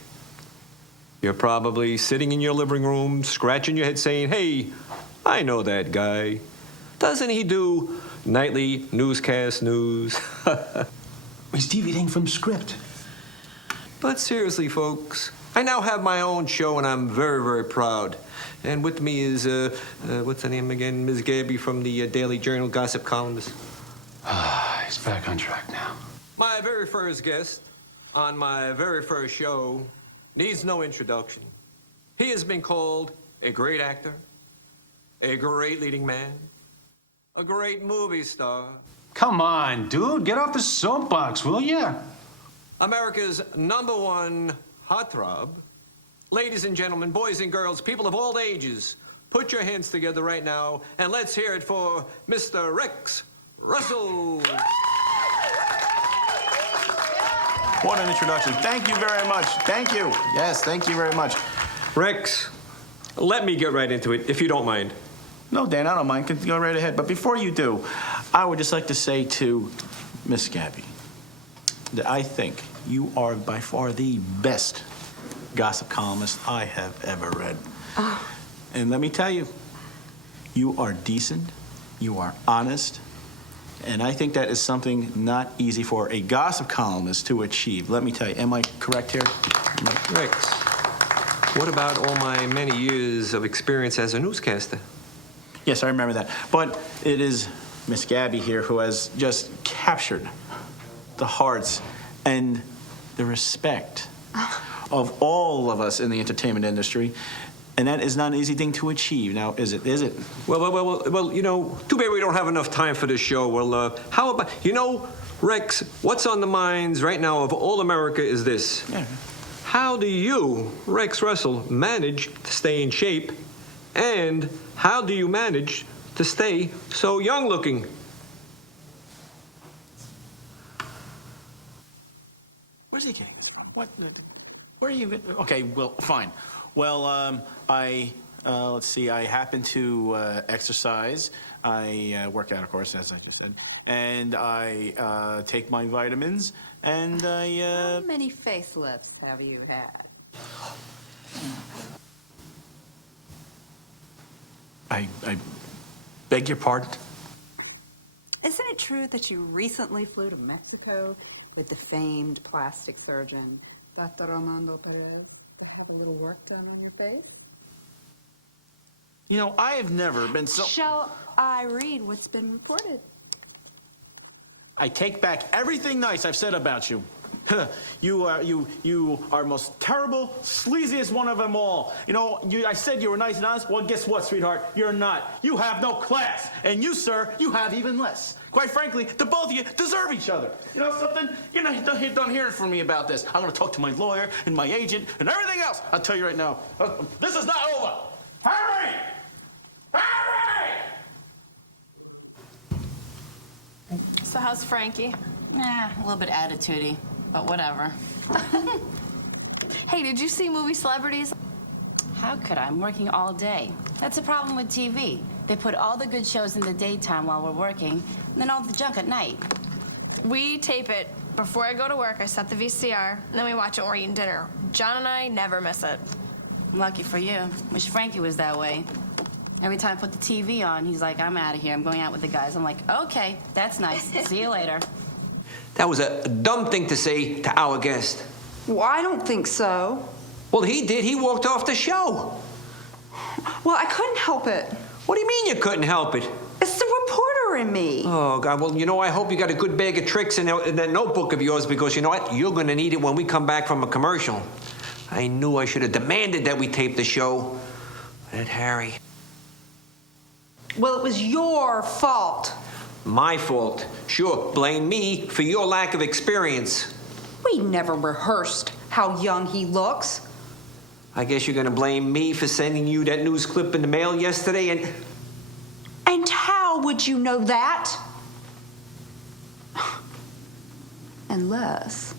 You're probably sitting in your living room, scratching your head saying, hey, I know that guy. Doesn't he do nightly newscast news? He's deviating from script. But seriously, folks, I now have my own show, and I'm very, very proud. And with me is, what's her name again? Ms. Gabby from the Daily Journal gossip columnist. He's back on track now. My very first guest on my very first show needs no introduction. He has been called a great actor, a great leading man, a great movie star. Come on, dude, get off the soapbox, will ya? America's #1 heartthrob. Ladies and gentlemen, boys and girls, people of all ages, put your hands together right now and let's hear it for Mr. Rex Russell. What an introduction. Thank you very much. Thank you. Yes, thank you very much. Rex, let me get right into it, if you don't mind. No, Dan, I don't mind. Go right ahead. But before you do, I would just like to say to Miss Gabby that I think you are by far the best gossip columnist I have ever read. And let me tell you, you are decent, you are honest, and I think that is something not easy for a gossip columnist to achieve. Let me tell you, am I correct here? Rex, what about all my many years of experience as a newscaster? Yes, I remember that. But it is Miss Gabby here who has just captured the hearts and the respect of all of us in the entertainment industry. And that is not an easy thing to achieve. Now, is it? Is it? Well, you know, too bad we don't have enough time for this show. Well, how about, you know, Rex, what's on the minds right now of all America is this. Yeah. How do you, Rex Russell, manage to stay in shape? And how do you manage to stay so young looking? Where's he getting this from? What? Where are you? Okay, well, fine. Well, let's see, I happen to exercise. I work out, of course, as I just said. And I take my vitamins, and I... How many facelifts have you had? I beg your pardon? Isn't it true that you recently flew to Mexico with the famed plastic surgeon, Dr. Armando Perez, to have a little work done on your face? You know, I have never been so... Shall I read what's been reported? I take back everything nice I've said about you. You are most terrible, sleaziest one of them all. You know, I said you were nice and honest. Well, guess what, sweetheart? You're not. You have no class. And you, sir, you have even less. Quite frankly, the both of you deserve each other. You know something? You're not done hearing from me about this. I'm going to talk to my lawyer and my agent and everything else. I'll tell you right now, this is not over. Hurry! Hurry! So how's Frankie? A little bit attitudey, but whatever. Hey, did you see Movie Celebrities? How could I? I'm working all day. That's the problem with TV. They put all the good shows in the daytime while we're working, and then all the junk at night. We tape it before I go to work. I set the VCR, and then we watch it when we're eating dinner. John and I never miss it. Lucky for you. Wish Frankie was that way. Every time I put the TV on, he's like, I'm out of here. I'm going out with the guys. I'm like, okay, that's nice. See you later. That was a dumb thing to say to our guest. Well, I don't think so. Well, he did. He walked off the show. Well, I couldn't help it. What do you mean you couldn't help it? It's the reporter in me. Oh, God. Well, you know, I hope you got a good bag of tricks in that notebook of yours because, you know what? You're going to need it when we come back from a commercial. I knew I should have demanded that we tape the show. That Harry. Well, it was your fault. My fault. Sure, blame me for your lack of experience. We never rehearsed how young he looks. I guess you're gonna blame me for sending you that news clip in the mail yesterday and... And how would you know that? Unless...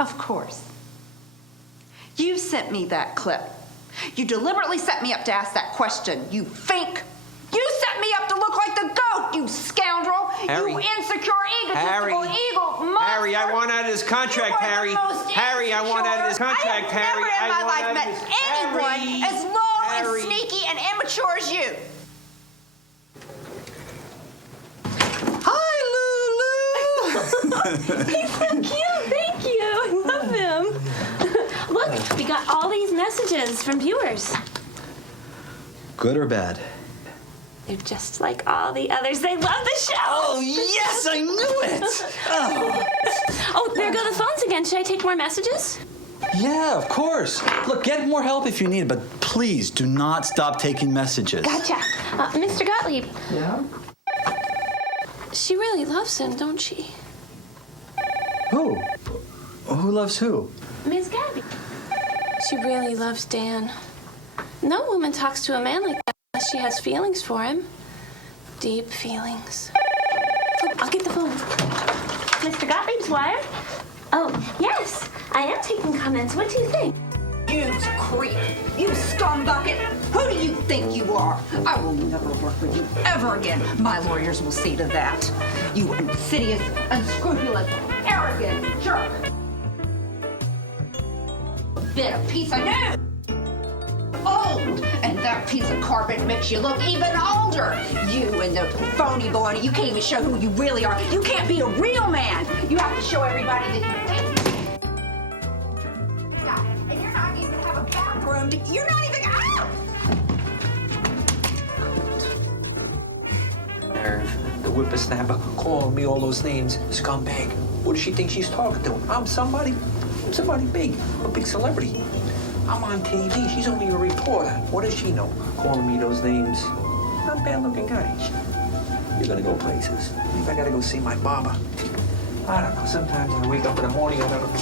Of course. You sent me that clip. You deliberately set me up to ask that question. You fink. You set me up to look like the goat, you scoundrel. Harry. You insecure, Harry. egotistical eagle monster. Harry, I want out of this contract, Harry. Harry, I want out of this contract, Harry. I have never in my life met anyone as low Harry. and sneaky and immature as you. He's so cute. Thank you. I love him. Look, we got all these messages from viewers. Good or bad? They're just like all the others. They love the show. Oh, yes, I knew it. Oh. Oh, there go the phones again. Should I take more messages? Yeah, of course. Look, get more help if you need it, but please do not stop taking messages. Gotcha. Mr. Gottlieb. Yeah? She really loves him, don't she? Who? Who loves who? Miss Gabby. She really loves Dan. No woman talks to a man like that unless she has feelings for him. Deep feelings. Oh, I'll get the phone. Mr. Gottlieb's wife? Oh, yes. I am taking comments. What do you think? You creep. You scumbucket. Who do you think you are? I will never work with you ever again. My lawyers will see to that. You insidious, unscrupulous, arrogant jerk. Bit of piece of news. Old, and that piece of carpet makes you look even older. You and the phony baloney, you can't even show who you really are. You can't be a real man. You have to show everybody that you think. Yeah, and you're not even have a bathroom. You're not even out. Nerve. The whippersnapper calling me all those names. Scumbag. What does she think she's talking to? I'm somebody big. I'm a big celebrity. I'm on TV. She's only a reporter. What does she know? Calling me those names. I'm a bad-looking guy. You're gonna go places. Maybe I gotta go see my barber. I don't know. Sometimes I wake up in the morning, I don't know.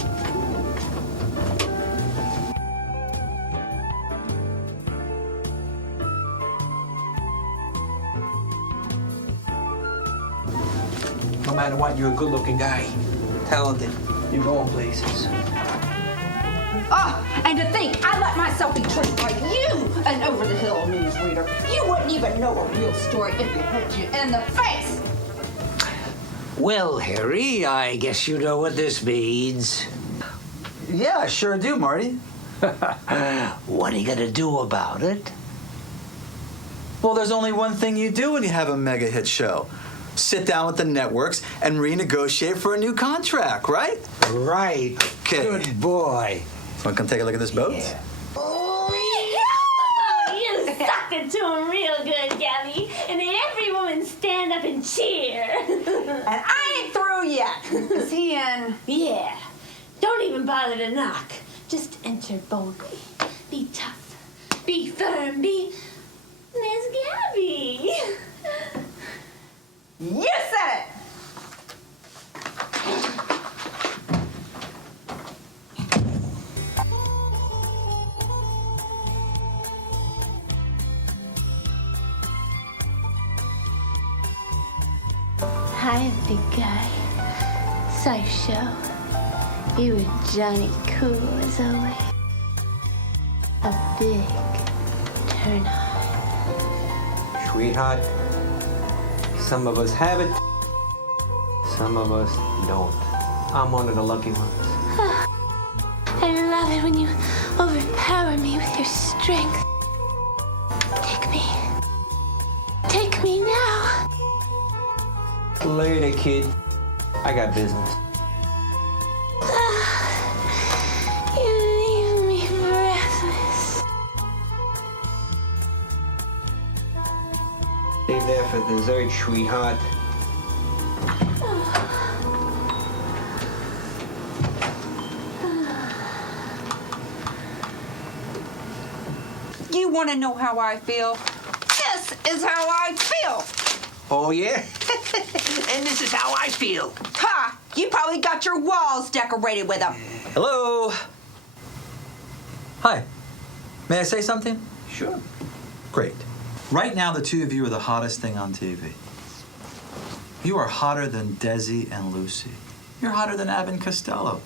No matter what, you're a good-looking guy. Talented. You're going places. Oh, and to think I let myself be tricked by you, an over-the-hill newsreader. You wouldn't even know a real story if it hit you in the face. Well, Harry, I guess you know what this means. Yeah, I sure do, Marty. What are you gonna do about it? Well, there's only one thing you do when you have a mega hit show. Sit down with the networks and renegotiate for a new contract, right? Right. Okay. Good boy. Want to come take a look at this boat? Yeah. Oh, you sucked it to him real good, Gabby. And then every woman stand up and cheer. And I ain't through yet. Is he in? Yeah. Don't even bother to knock. Just enter boldly. Be tough. Be firm. Be Miss Gabby. You said it. Hi, big guy. Sideshow. You were Johnny Cool as always. A big turn on. Sweetheart, some of us have it, some of us don't. I'm one of the lucky ones. I love it when you overpower me with your strength. Take me now. Later, kid. I got business. You leave me breathless. Save that for dessert, sweetheart. You want to know how I feel? This This is how I feel. Oh, yeah? And this is how I feel. Ha! You probably got your walls decorated with them. Hello. Hi. May I say something? Sure. Great. Right now, the two of you are the hottest thing on TV. You are hotter than Desi and Lucy. You're hotter than Abbott and Costello.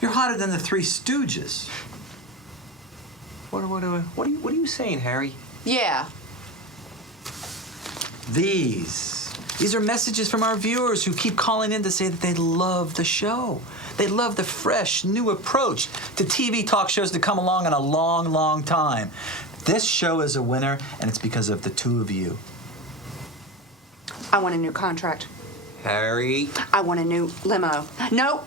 You're hotter than the Three Stooges. What are you saying, Harry? Yeah. These are messages from our viewers who keep calling in to say that they love the show. They love the fresh, new approach to TV talk shows to come along in a long, long time. This show is a winner, and it's because of the two of you. I want a new contract. Harry. I want a new limo. No,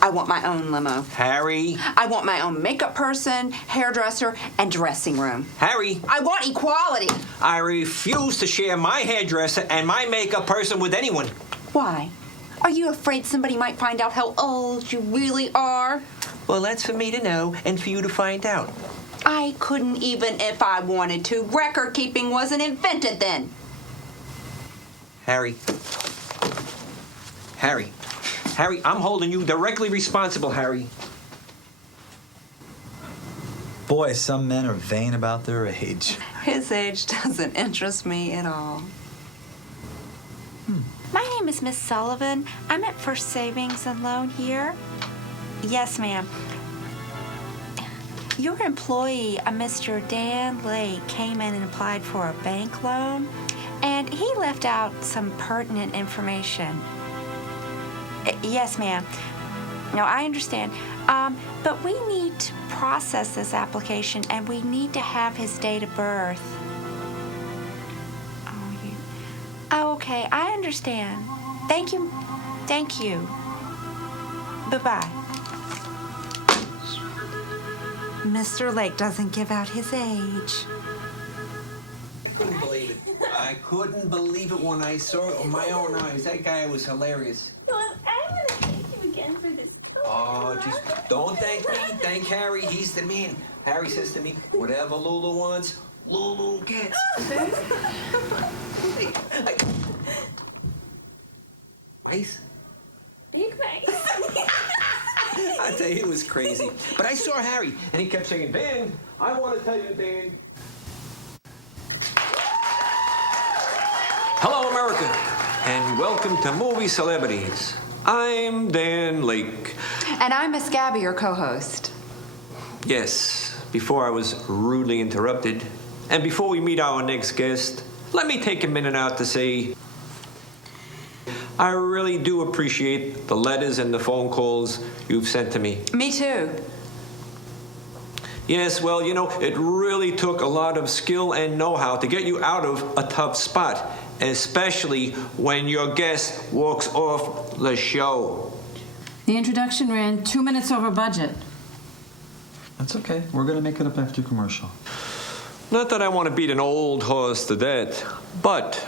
I want my own limo. Harry. I want my own makeup person, hairdresser, and dressing room. Harry. I want equality. I refuse to share my hairdresser and my makeup person with anyone. Why? Are you afraid somebody might find out how old you really are? Well, that's for me to know and for you to find out. I couldn't even if I wanted to. Record keeping wasn't invented then. Harry. Harry. Harry, I'm holding you directly responsible, Harry. Boy, some men are vain about their age. His age doesn't interest me at all. My name is Miss Sullivan. I'm at First Savings and Loan here. Yes, ma'am. Your employee, a Mr. Dan Lake, came in and applied for a bank loan, and he left out some pertinent information. Yes, ma'am. No, I understand. But we need to process this application, and we need to have his date of birth. Oh, okay. I understand. Thank you. Thank you. Bye-bye. Mr. Lake doesn't give out his age. I couldn't believe it. I couldn't believe it when I saw it with my own eyes. That guy was hilarious. Well, I want to thank you again for this. Oh, just don't thank me. Thank Harry. He's the man. Harry says to me, whatever Lulu wants, Lulu gets. Ice? Big mice. I tell you, it was crazy. But I saw Harry, and he kept saying, Dan, I want to tell you, Dan. Hello, America, and welcome to Movie Celebrities. I'm Dan Lake. And I'm Miss Gabby, your co-host. Yes, before I was rudely interrupted, and before we meet our next guest, let me take a minute out to say I really do appreciate the letters and the phone calls you've sent to me. Me too. Yes, well, you know, it really took a lot of skill and know-how to get you out of a tough spot, especially when your guest walks off the show. The introduction ran 2 minutes over budget. That's okay. We're going to make it up after commercial. Not that I want to beat an old horse to death, but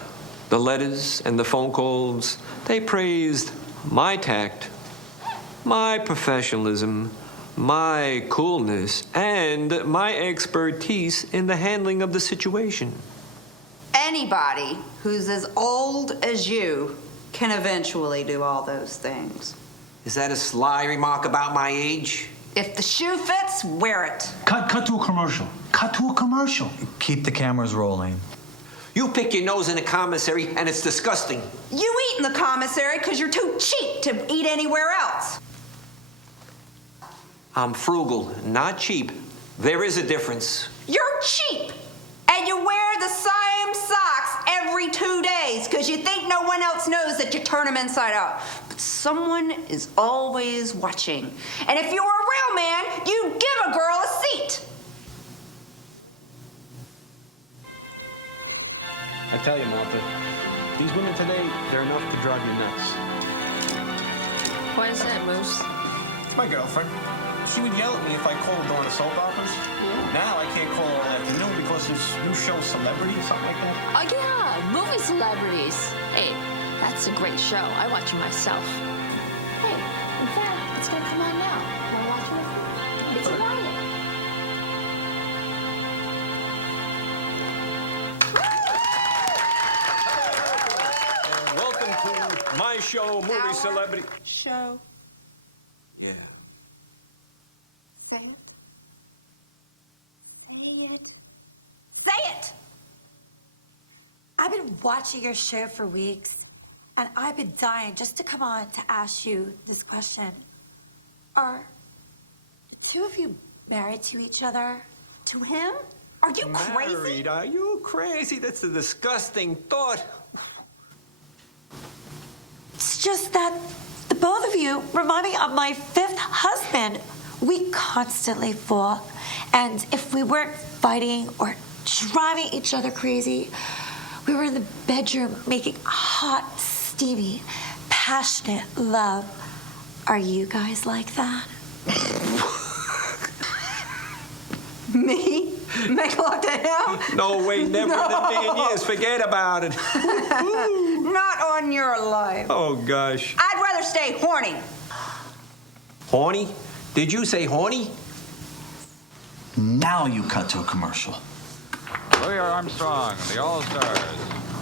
the letters and the phone calls, they praised my tact, my professionalism, my coolness, and my expertise in the handling of the situation. Anybody who's as old as you can eventually do all those things. Is that a sly remark about my age? If the shoe fits, wear it. Cut to a commercial. Cut to a commercial. Keep the cameras rolling. You pick your nose in a commissary, and it's disgusting. You eat in the commissary because you're too cheap to eat anywhere else. I'm frugal, not cheap. There is a difference. You're cheap. And you wear the same socks every 2 days because you think no one else knows that you turn them inside out. But someone is always watching. And if you were a real man, you'd give a girl a seat. I tell you, Martha, these women today, they're enough to drive you nuts. What is that, Moose? It's my girlfriend. She would yell at me if I called during the soap operas. Now I can't call her all afternoon because there's new show Celebrity or something like that. Oh, yeah, movie celebrities. Hey, that's a great show. I watch it myself. Hey, in fact, it's going to come on now. Want to watch it? It's Friday. My show, movie celebrity. Show. Yeah. Say it. Say it. Say it! I've been watching your show for weeks, and I've been dying just to come on to ask you this question. Are the two of you married to each other? To him? Are you crazy? Married? Are you crazy? That's a disgusting thought. It's just that the both of you remind me of my fifth husband. We constantly fought, and if we weren't fighting or driving each other crazy, we were in the bedroom making hot, steamy, passionate love. Are you guys like that? Me? Make love to him? No way, never in a million years. Forget about it. Not on your life. Oh, gosh. I'd rather stay horny. Horny? Did you say horny? Now you cut to a commercial. Louis Armstrong, the All-Stars,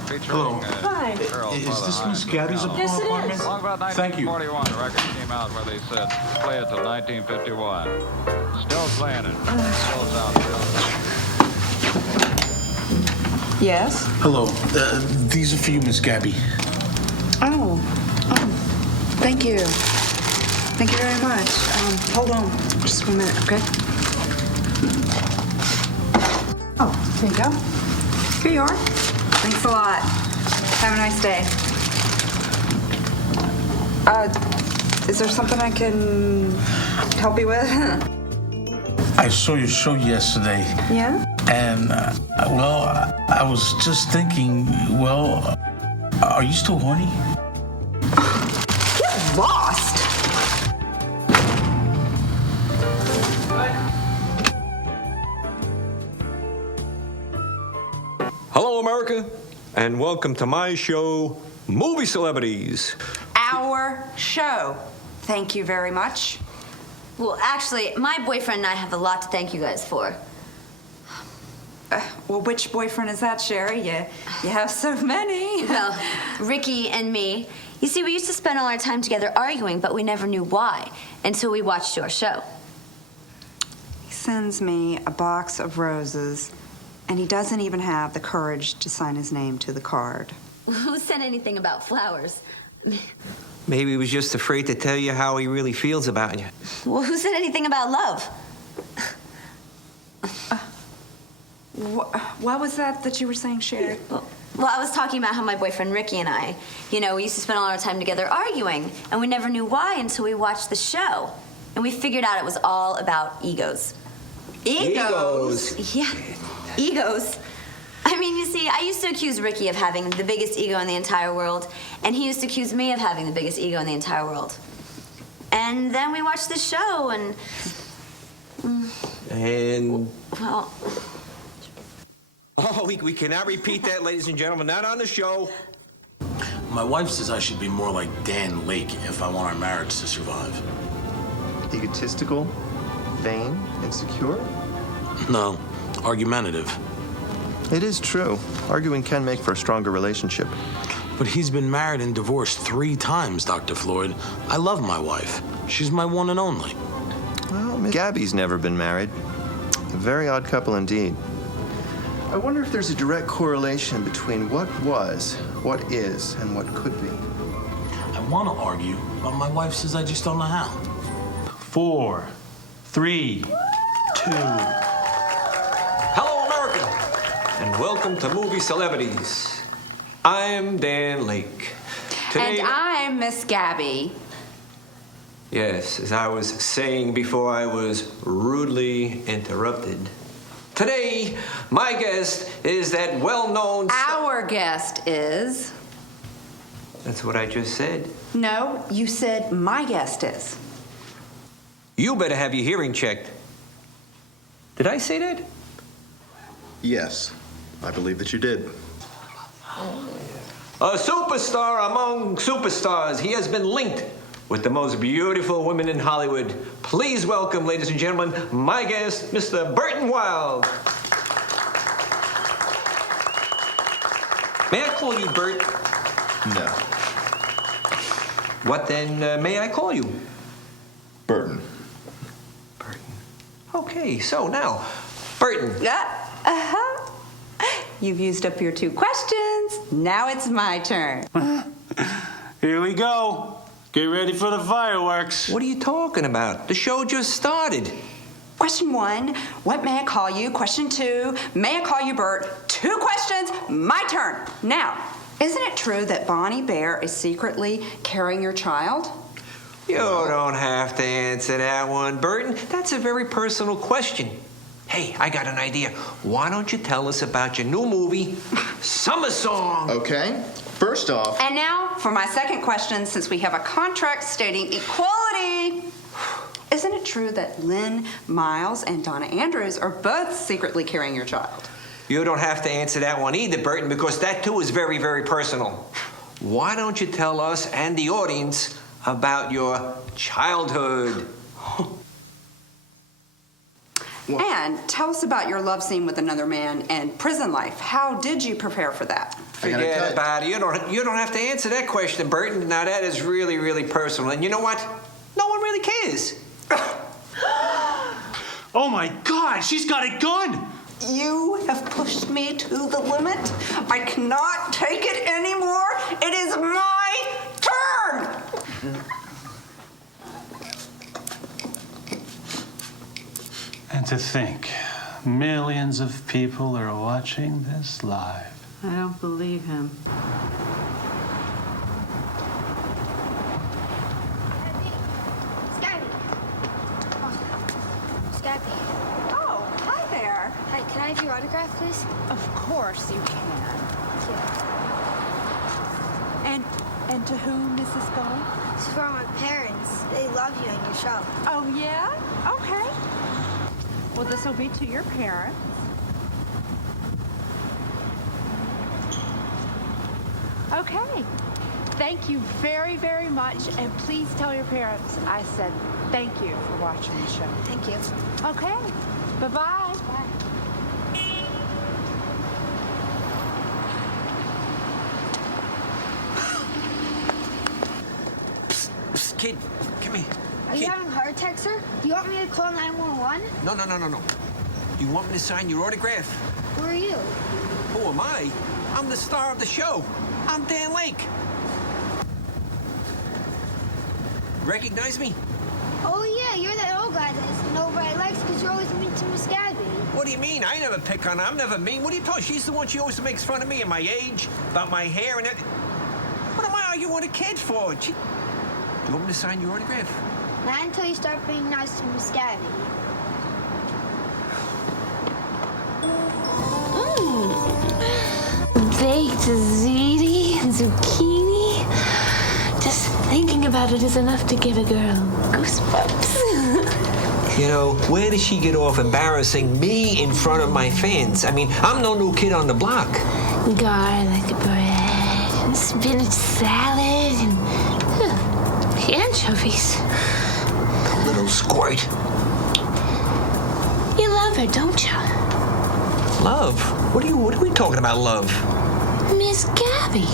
featuring Hi. girls Is by the this high Miss Gabby's school. Yes, it apartment? Long about Thank you. 1941, the record came out where they said, play it till 1951. Still playing it. Still sounds real. Yes? Hello. These are for you, Miss Gabby. Oh, thank you. Thank you very much. Hold on just 1 minute, okay? Oh, here you go. Here you are. Thanks a lot. Have a nice day. Is there something I can help you with? I saw your show yesterday, Yeah? and, I was just thinking, are you still horny? Get lost! Hello, America, and welcome to my show, Movie Celebrities. Our show. Thank you very much. Well, actually, my boyfriend and I have a lot to thank you guys for. Well, which boyfriend is that, Sherry? You have so many. Well, Ricky and me. You see, we used to spend all our time together arguing, but we never knew why until we watched your show. He sends me a box of roses, and he doesn't even have the courage to sign his name to the card. Who said anything about flowers? Maybe he was just afraid to tell you how he really feels about you. Well, who said anything about love? What was that you were saying, Sherry? Well, I was talking about how my boyfriend Ricky and I, we used to spend all our time together arguing, and we never knew why until we watched the show. And we figured out it was all about egos. Egos? Yeah, egos. I mean, you see, I used to accuse Ricky of having the biggest ego in the entire world, and he used to accuse me of having the biggest ego in the entire world. And then we watched the show, and... Well... Oh, we cannot repeat that, ladies and gentlemen. Not on the show. My wife says I should be more like Dan Lake if I want our marriage to survive. Egotistical, vain, insecure? No, argumentative. It is true. Arguing can make for a stronger relationship. But he's been married and divorced 3 times, Dr. Floyd. I love my wife. She's my one and only. Well, Miss Gabby's never been married. A very odd couple indeed. I wonder if there's a direct correlation between what was, what is, and what could be. I want to argue, but my wife says I just don't know how. 4, 3, 2. Hello, America, and welcome to Movie Celebrities. I'm Dan Lake. Today, And I'm Miss Gabby. Yes, as I was saying before I was rudely interrupted. Today, my guest is that well-known... Our guest is... That's what I just said. No, you said my guest is. You better have your hearing checked. Did I say that? Yes, I believe that you did. A superstar among superstars. He has been linked with the most beautiful women in Hollywood. Please welcome, ladies and gentlemen, my guest, Mr. Burton Wilde. May I call you Bert? No. What then may I call you? Burton. Okay, so now, Burton. Uh-huh. You've used up your 2 questions. Now it's my turn. Here we go. Get ready for the fireworks. What are you talking about? The show just started. Question 1, what may I call you? Question 2, may I call you Bert? 2 questions, my turn. Now, isn't it true that Bonnie Bear is secretly carrying your child? You don't have to answer that one, Burton. That's a very personal question. Hey, I got an idea. Why don't you tell us about your new movie, Summer Song? Okay. First off... And now for my second question, since we have a contract stating equality. Isn't it true that Lynn Miles and Donna Andrews are both secretly carrying your child? You don't have to answer that one either, Burton, because that too is very, very personal. Why don't you tell us and the audience about your childhood? And tell us about your love scene with another man and prison life. How did you prepare for that? Forget about it. You don't have to answer that question, Burton. Now that is really, really personal. And you know what? No one really cares. Oh my God, she's got a gun! You have pushed me to the limit. I cannot take it anymore. It is my turn. And to think, millions of people are watching this live. I don't believe him. Gabby. Oh, hi there. Hi, can I have your autograph, please? Of course you can. And to whom, Mrs. Gore? It's for my parents. They love you and your show. Oh, yeah? Okay. Well, this will be to your parents. Okay. Thank you very, very much. And please tell your parents I said thank you for watching the show. Thank you. Okay. Bye-bye. Bye. Psst, kid, come here. Are you having a heart attack, sir? Do you want me to call 911? No. You want me to sign your autograph? Who are you? Who am I? I'm the star of the show. I'm Dan Lake. Recognize me? Oh, yeah, you're that old guy that nobody likes because you're always mean to Miss Gabby. What do you mean? I never pick on her. I'm never mean. What are you talking? She's the one. She always makes fun of me and my age, about my hair and everything. What am I arguing with a kid for? Do you want me to sign your autograph? Not until you start being nice to Miss Gabby. Baked ziti and zucchini. Just thinking about it is enough to give a girl goosebumps. You know, where does she get off embarrassing me in front of my fans? I mean, I'm no new kid on the block. Garlic bread, and spinach salad, and anchovies. A little squirt. You love her, don't you? Love? What are we talking about, love? Miss Gabby.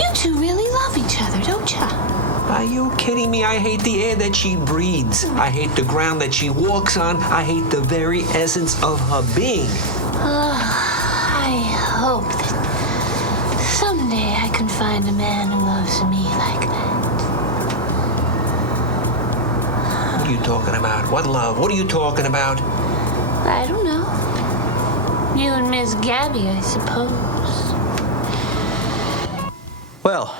You two really love each other, don't you? Are you kidding me? I hate the air that she breathes. I hate the ground that she walks on. I hate the very essence of her being. I hope that someday I can find a man who loves me like that. What are you talking about? What love? What are you talking about? I don't know. You and Miss Gabby, I suppose. Well,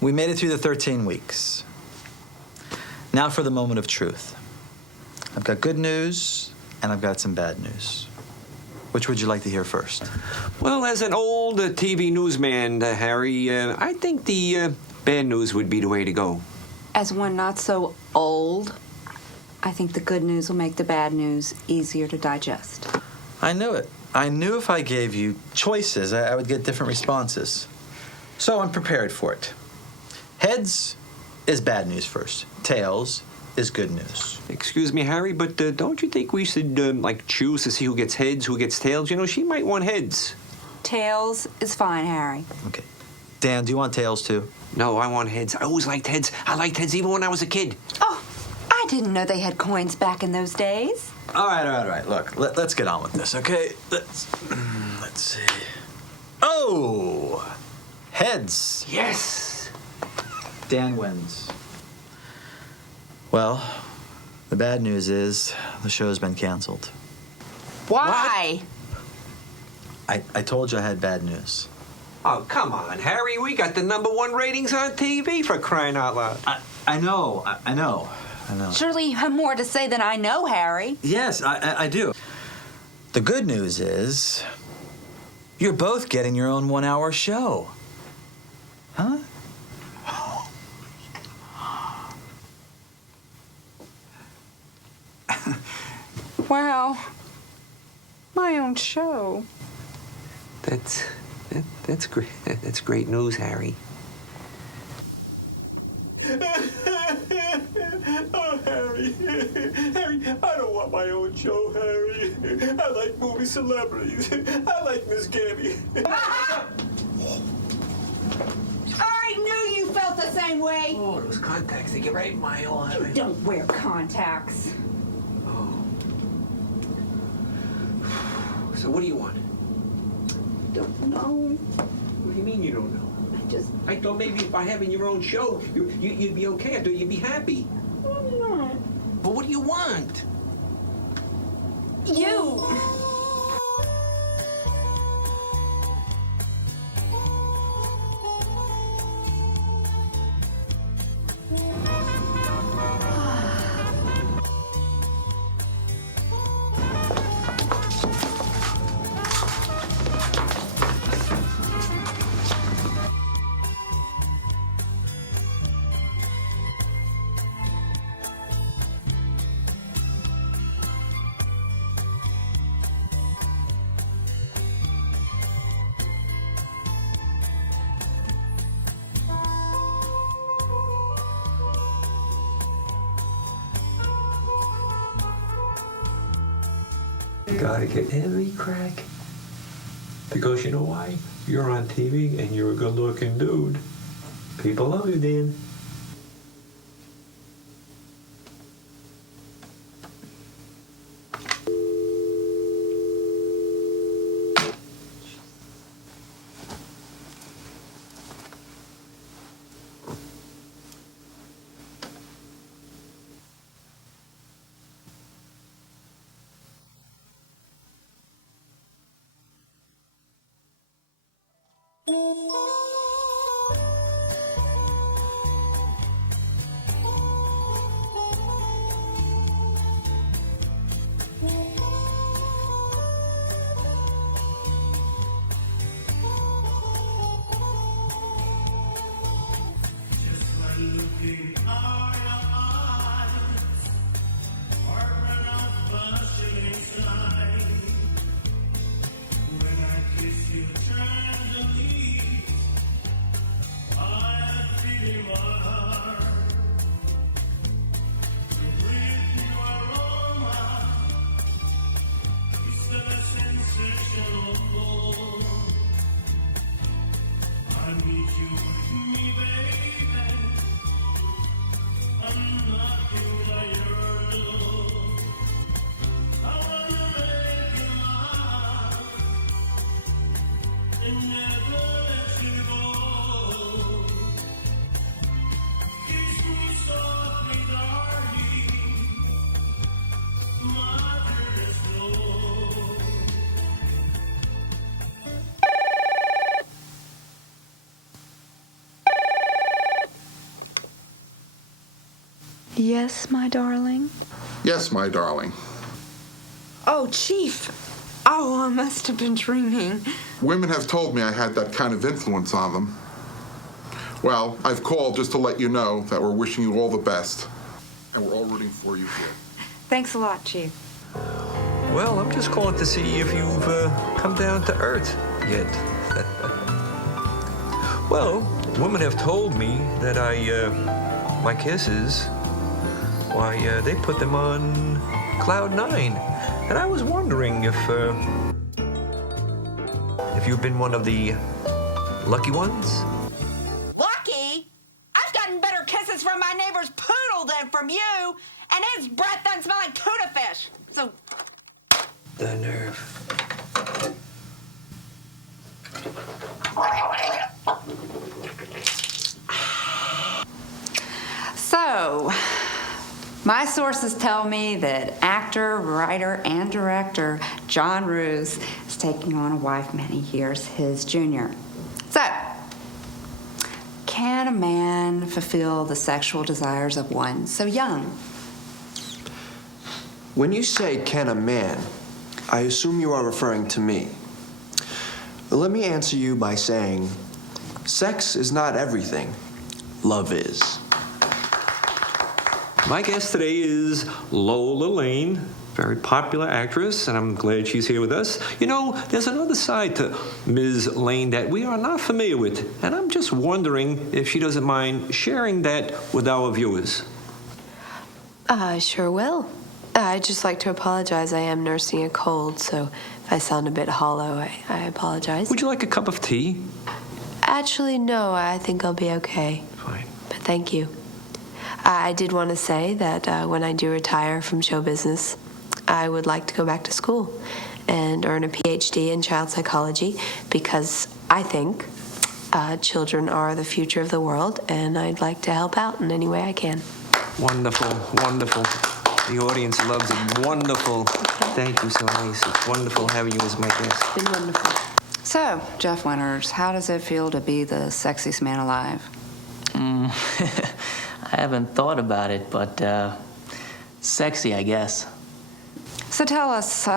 we made it through the 13 weeks. Now for the moment of truth. I've got good news, and I've got some bad news. Which would you like to hear first? Well, as an old TV newsman, Harry, I think the bad news would be the way to go. As one not so old, I think the good news will make the bad news easier to digest. I knew it. I knew if I gave you choices, I would get different responses. So I'm prepared for it. Heads is bad news first. Tails is good news. Excuse me, Harry, but don't you think we should, choose to see who gets heads, who gets tails? You know, she might want heads. Tails is fine, Harry. Okay. Dan, do you want tails too? No, I want heads. I always liked heads. I liked heads even when I was a kid. Oh, I didn't know they had coins back in those days. All right. Look, let's get on with this, okay? Let's see. Oh, heads. Yes. Dan wins. Well, the bad news is the show's been canceled. Why? I told you I had bad news. Oh, come on, Harry. We got the #1 ratings on TV, for crying out loud. I know. Surely you have more to say than I know, Harry. Yes, I do. The good news is you're both getting your own 1-hour show. Huh? Wow. My own show. That's great. That's great news, Harry. Oh, Harry. Harry, I don't want my own show, Harry. I like movie celebrities. I like Miss Gabby. I knew you felt the same way. Oh, those contacts, they get right in my eye. You don't wear contacts. So what do you want? Don't know. What do you mean you don't know? I thought maybe by having your own show, you'd be okay. I thought you'd be happy. I'm not. But what do you want? You. Gotta get every crack. Because you know why? You're on TV and you're a good-looking dude. People love you, Dan. Yes, my darling? Yes, my darling. Oh, Chief. Oh, I must have been dreaming. Women have told me I had that kind of influence on them. Well, I've called just to let you know that we're wishing you all the best. And we're all rooting for you here. Thanks a lot, Chief. Well, I'm just calling to see if you've come down to earth yet. Well, women have told me that my kisses, why, they put them on cloud 9. And I was wondering if you've been one of the lucky ones? The nerve. So, my sources tell me that actor, writer, and director John Roos is taking on a wife many years his junior. So, can a man fulfill the sexual desires of one so young? When you say, can a man, I assume you are referring to me. Let me answer you by saying, sex is not everything. Love is. My guest today is Lola Lane, very popular actress, and I'm glad she's here with us. You know, there's another side to Ms. Lane that we are not familiar with, and I'm just wondering if she doesn't mind sharing that with our viewers. I sure will. I'd just like to apologize. I am nursing a cold, so if I sound a bit hollow, I apologize. Would you like a cup of tea? Actually, no, I think I'll be okay. Fine. But thank you. I did want to say that when I do retire from show business, I would like to go back to school and earn a PhD in child psychology because I think children are the future of the world, and I'd like to help out in any way I can. Wonderful, wonderful. The audience loves it. Wonderful. Thank you so nice. It's wonderful having you as my guest. It's been wonderful. So, Jeff Winters, how does it feel to be the sexiest man alive? I haven't thought about it, but sexy, I guess. So tell us,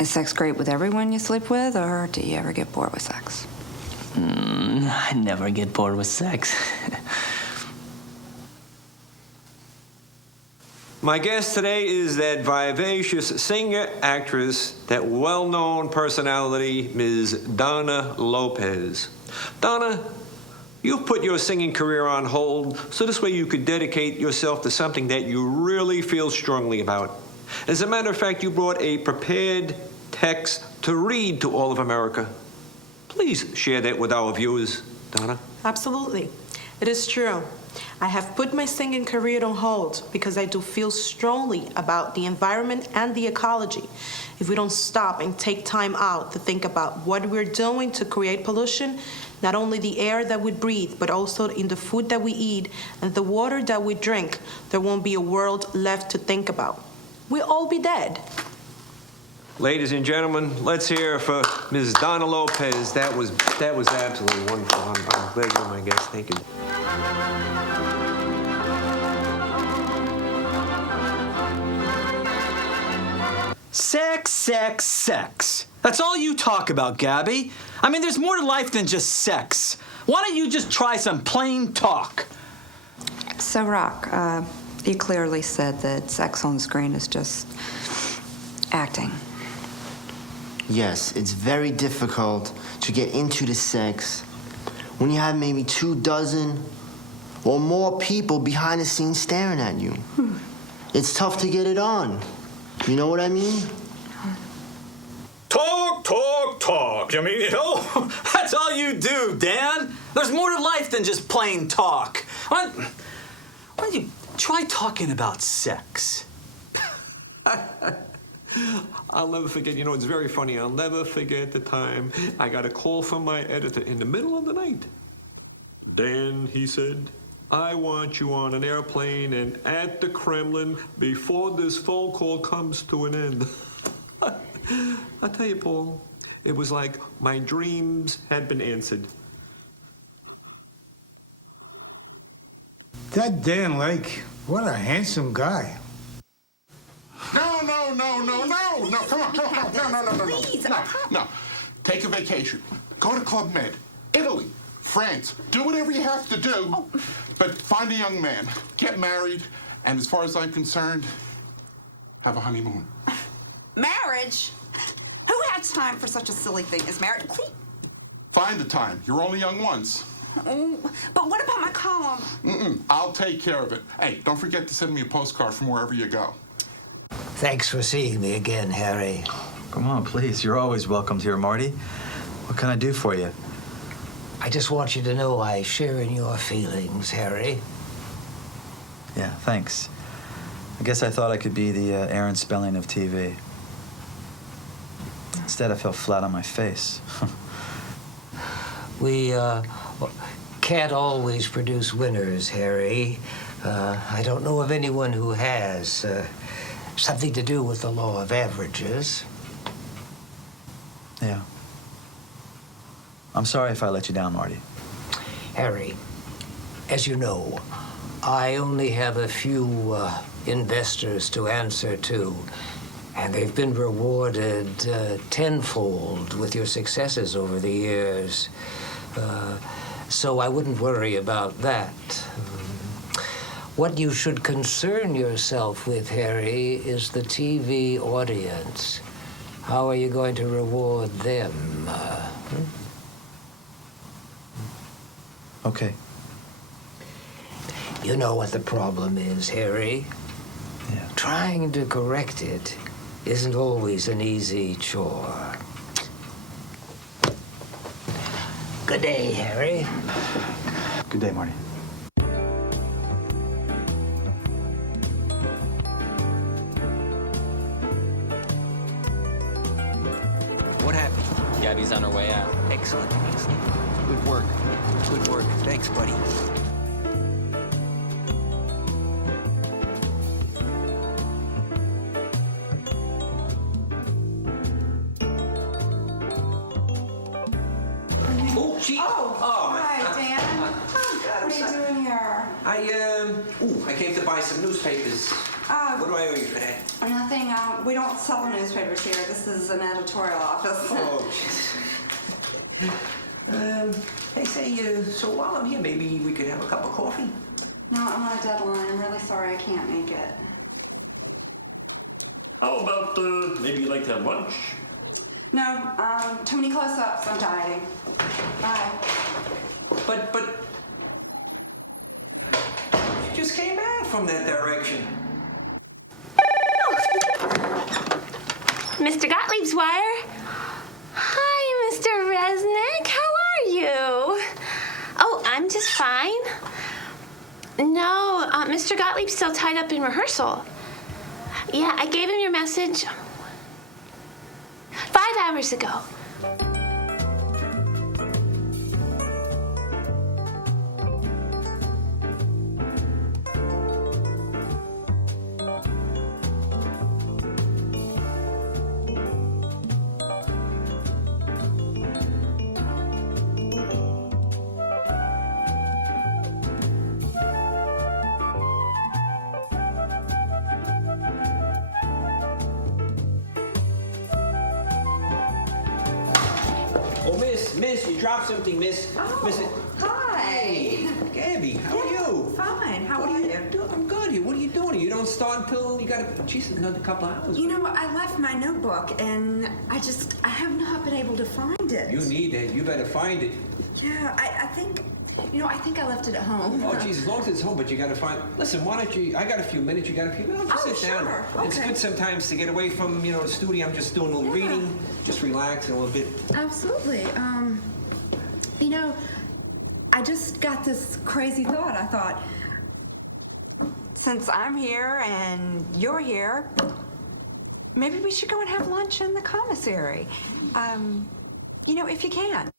is sex great with everyone you sleep with, or do you ever get bored with sex? I never get bored with sex. My guest today is that vivacious singer, actress, that well-known personality, Ms. Donna Lopez. Donna, you've put your singing career on hold so this way you could dedicate yourself to something that you really feel strongly about. As a matter of fact, you brought a prepared text to read to all of America. Please share that with our viewers, Donna. Absolutely. It is true. I have put my singing career on hold because I do feel strongly about the environment and the ecology. If we don't stop and take time out to think about what we're doing to create pollution, not only the air that we breathe, but also in the food that we eat and the water that we drink, there won't be a world left to think about. We'll all be dead. Ladies and gentlemen, let's hear for Ms. Donna Lopez. That was absolutely wonderful. I'm glad you're my guest. Thank you. Sex, sex, sex. That's all you talk about, Gabby. I mean, there's more to life than just sex. Why don't you just try some plain talk? So, Rock, you clearly said that sex on screen is just acting. Yes, it's very difficult to get into the sex when you have maybe 24 or more people behind the scenes staring at you. It's tough to get it on. You know what I mean? Talk, talk, talk. I mean, you know, that's all you do, Dan. There's more to life than just plain talk. Why don't you try talking about sex? I'll never forget, you know, it's very funny. I'll never forget the time I got a call from my editor in the middle of the night. Dan, he said, I want you on an airplane and at the Kremlin before this phone call comes to an end. I tell you, Paul, it was like my dreams had been answered. That Dan Lake, what a handsome guy. No, no, no, no, no, no, come on, no. Please. No, take a vacation. Go to Club Med, Italy, France. Do whatever you have to do, but find a young man, get married, and as far as I'm concerned, have a honeymoon. Marriage? Who has time for such a silly thing as marriage? Find the time. You're only young once. But what about my column? I'll take care of it. Hey, don't forget to send me a postcard from wherever you go. Thanks for seeing me again, Harry. Come on, please. You're always welcome here, Marty. What can I do for you? I just want you to know I share in your feelings, Harry. Yeah, thanks. I guess I thought I could be the Aaron Spelling of TV. Instead, I fell flat on my face. We can't always produce winners, Harry. I don't know of anyone who has. Something to do with the law of averages. Yeah. I'm sorry if I let you down, Marty. Harry, as you know, I only have a few investors to answer to, and they've been rewarded tenfold with your successes over the years. So I wouldn't worry about that. What you should concern yourself with, Harry, is the TV audience. How are you going to reward them? Okay. You know what the problem is, Harry. Yeah. Trying to correct it isn't always an easy chore. Good day, Harry. Good day, Marty. What happened? Gabby's on her way out. Excellent, excellent. Good work. Good work. Thanks, buddy. Oh, gee. Oh, Hi, Dan. What are you doing here? I came to buy some newspapers. What do I owe you for that? Nothing. We don't sell newspapers here. This is an editorial office. Oh, hey, say, so while I'm here, maybe we could have a cup of coffee? No, I'm on a deadline. I'm really sorry I can't make it. How about, maybe you'd like to have lunch? No, too many close-ups. I'm dieting. Bye. But, you just came back from that direction. Mr. Gottlieb's wire. Hi, Mr. Resnick. How are you? Oh, I'm just fine. No, Mr. Gottlieb's still tied up in rehearsal. Yeah, I gave him your message 5 hours ago. Oh, miss, you dropped something, miss. Oh, miss it. hi. Hey, Gabby, how are you? Fine. How are you? I'm good. What are you doing? You don't start until you got another couple hours. You know, I left my notebook, and I have not been able to find it. You need it. You better find it. Yeah, I think I left it at home. Oh, geez, as long as it's home, but you got to find. Listen, why don't you? I got a few minutes. You got a few minutes. Just sit down. Okay. It's good sometimes to get away from the studio. I'm just doing a little reading, just relaxing a little bit. Absolutely. I just got this crazy thought. I thought, since I'm here and you're here, maybe we should go and have lunch in the commissary. If you can.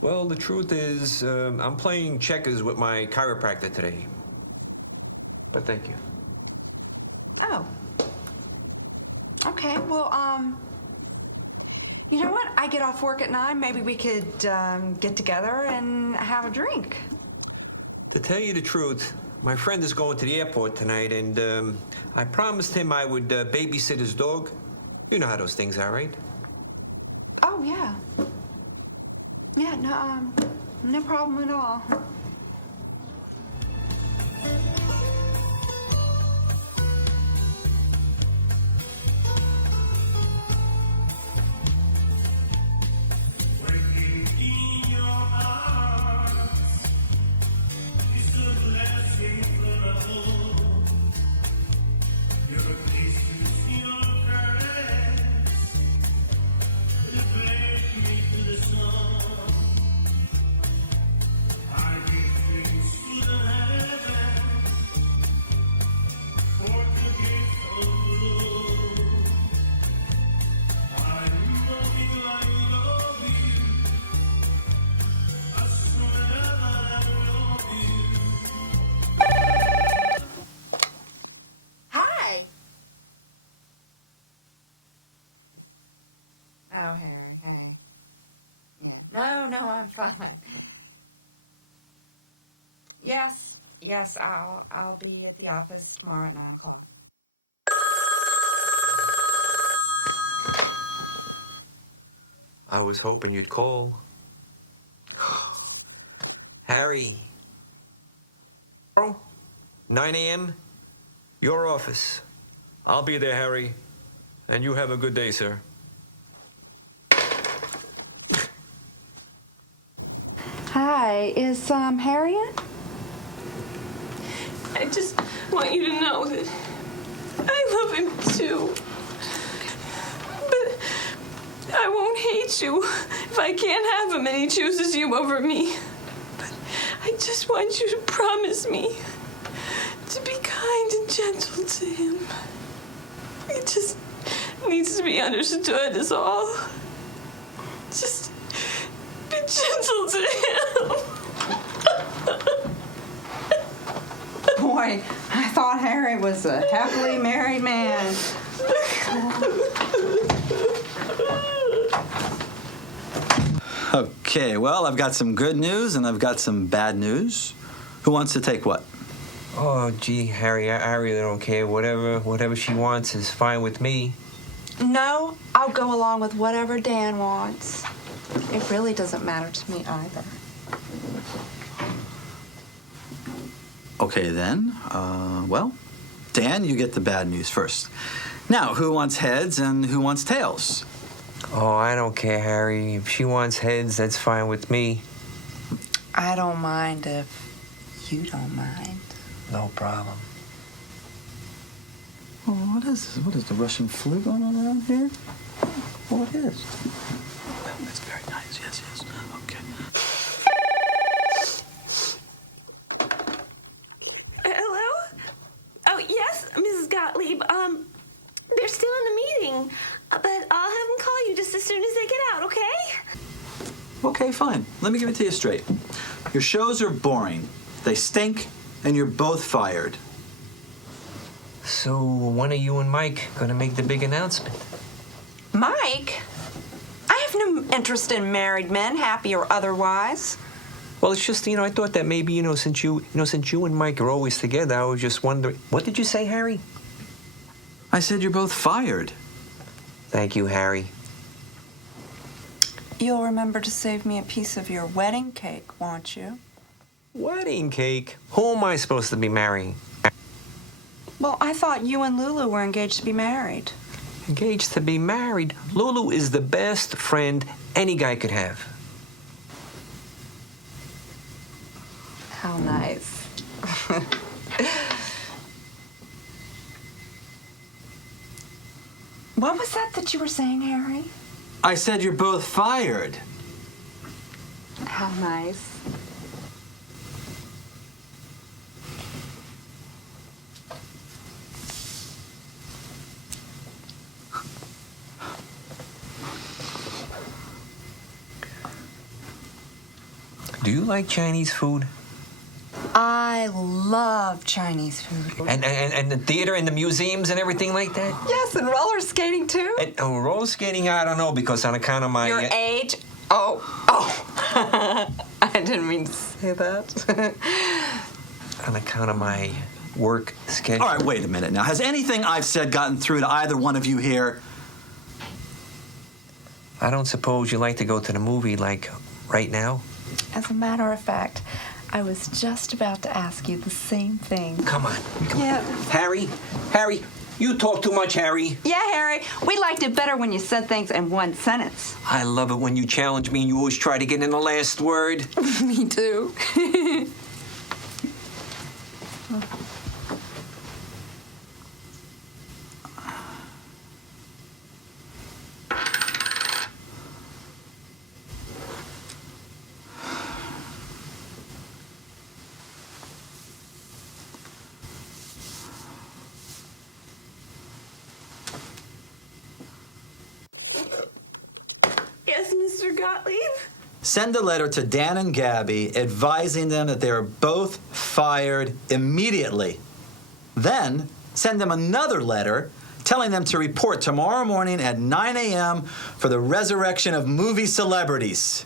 Well, the truth is, I'm playing checkers with my chiropractor today. But thank you. Oh. Okay, well, you know what? I get off work at 9. Maybe we could get together and have a drink. To tell you the truth, my friend is going to the airport tonight, and I promised him I would babysit his dog. You know how those things are, right? Oh, yeah. Yeah, no problem at all. Oh, Harry, hey. No, I'm fine. Yes, I'll be at the office tomorrow at 9 o'clock. I was hoping you'd call. Harry. Tomorrow, 9 a.m., your office. I'll be there, Harry. And you have a good day, sir. Hi, is Harriet? I just want you to know that I love him too. But I won't hate you if I can't have him and he chooses you over me. But I just want you to promise me to be kind and gentle to him. It just needs to be understood is all. Just be gentle to him. Boy, I thought Harry was a happily married man. Okay, well, I've got some good news and I've got some bad news. Who wants to take what? Oh, gee, Harry, I really don't care. Whatever she wants is fine with me. No, I'll go along with whatever Dan wants. It really doesn't matter to me either. Okay, then. Well, Dan, you get the bad news first. Now, who wants heads and who wants tails? Oh, I don't care, Harry. If she wants heads, that's fine with me. I don't mind if you don't mind. No problem. Oh, what is this? What is the Russian flu going on around here? What is? That's very nice. Yes. Okay. Hello? Oh, yes, Mrs. Gottlieb. They're still in the meeting, but I'll have them call you just as soon as they get out, okay? Okay, fine. Let me give it to you straight. Your shows are boring. They stink, and you're both fired. So when are you and Mike gonna make the big announcement? Mike? I have no interest in married men, happy or otherwise. Well, it's just, I thought that maybe, since you and Mike are always together, I was just wondering. What did you say, Harry? I said you're both fired. Thank you, Harry. You'll remember to save me a piece of your wedding cake, won't you? Wedding cake? Who am I supposed to be marrying? Well, I thought you and Lulu were engaged to be married. Engaged to be married? Lulu is the best friend any guy could have. How nice. What was that you were saying, Harry? I said you're both fired. How nice. Do you like Chinese food? I love Chinese food. And the theater and the museums and everything like that? Yes, and roller skating too. And roller skating, I don't know, because on account of my... Your age? Oh. I didn't mean to say that. On account of my work schedule. All right, wait a minute now. Has anything I've said gotten through to either one of you here? I don't suppose you like to go to the movie, like, right now? As a matter of fact, I was just about to ask you the same thing. Come on. Yeah. Harry, you talk too much, Harry. Yeah, Harry. We liked it better when you said things in one sentence. I love it when you challenge me and you always try to get in the last word. Me too. Yes, Mr. Gottlieb? Send a letter to Dan and Gabby advising them that they are both fired immediately. Then send them another letter telling them to report tomorrow morning at 9 a.m. for the resurrection of movie celebrities.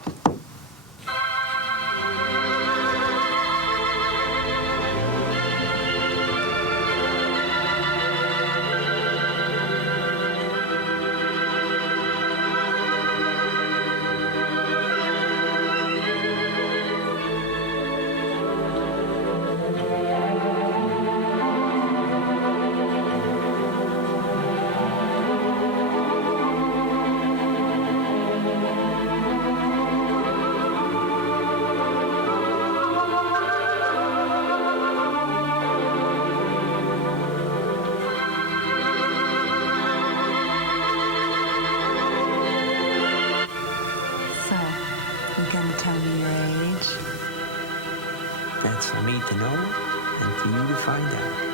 That's for me to know and for you to find out.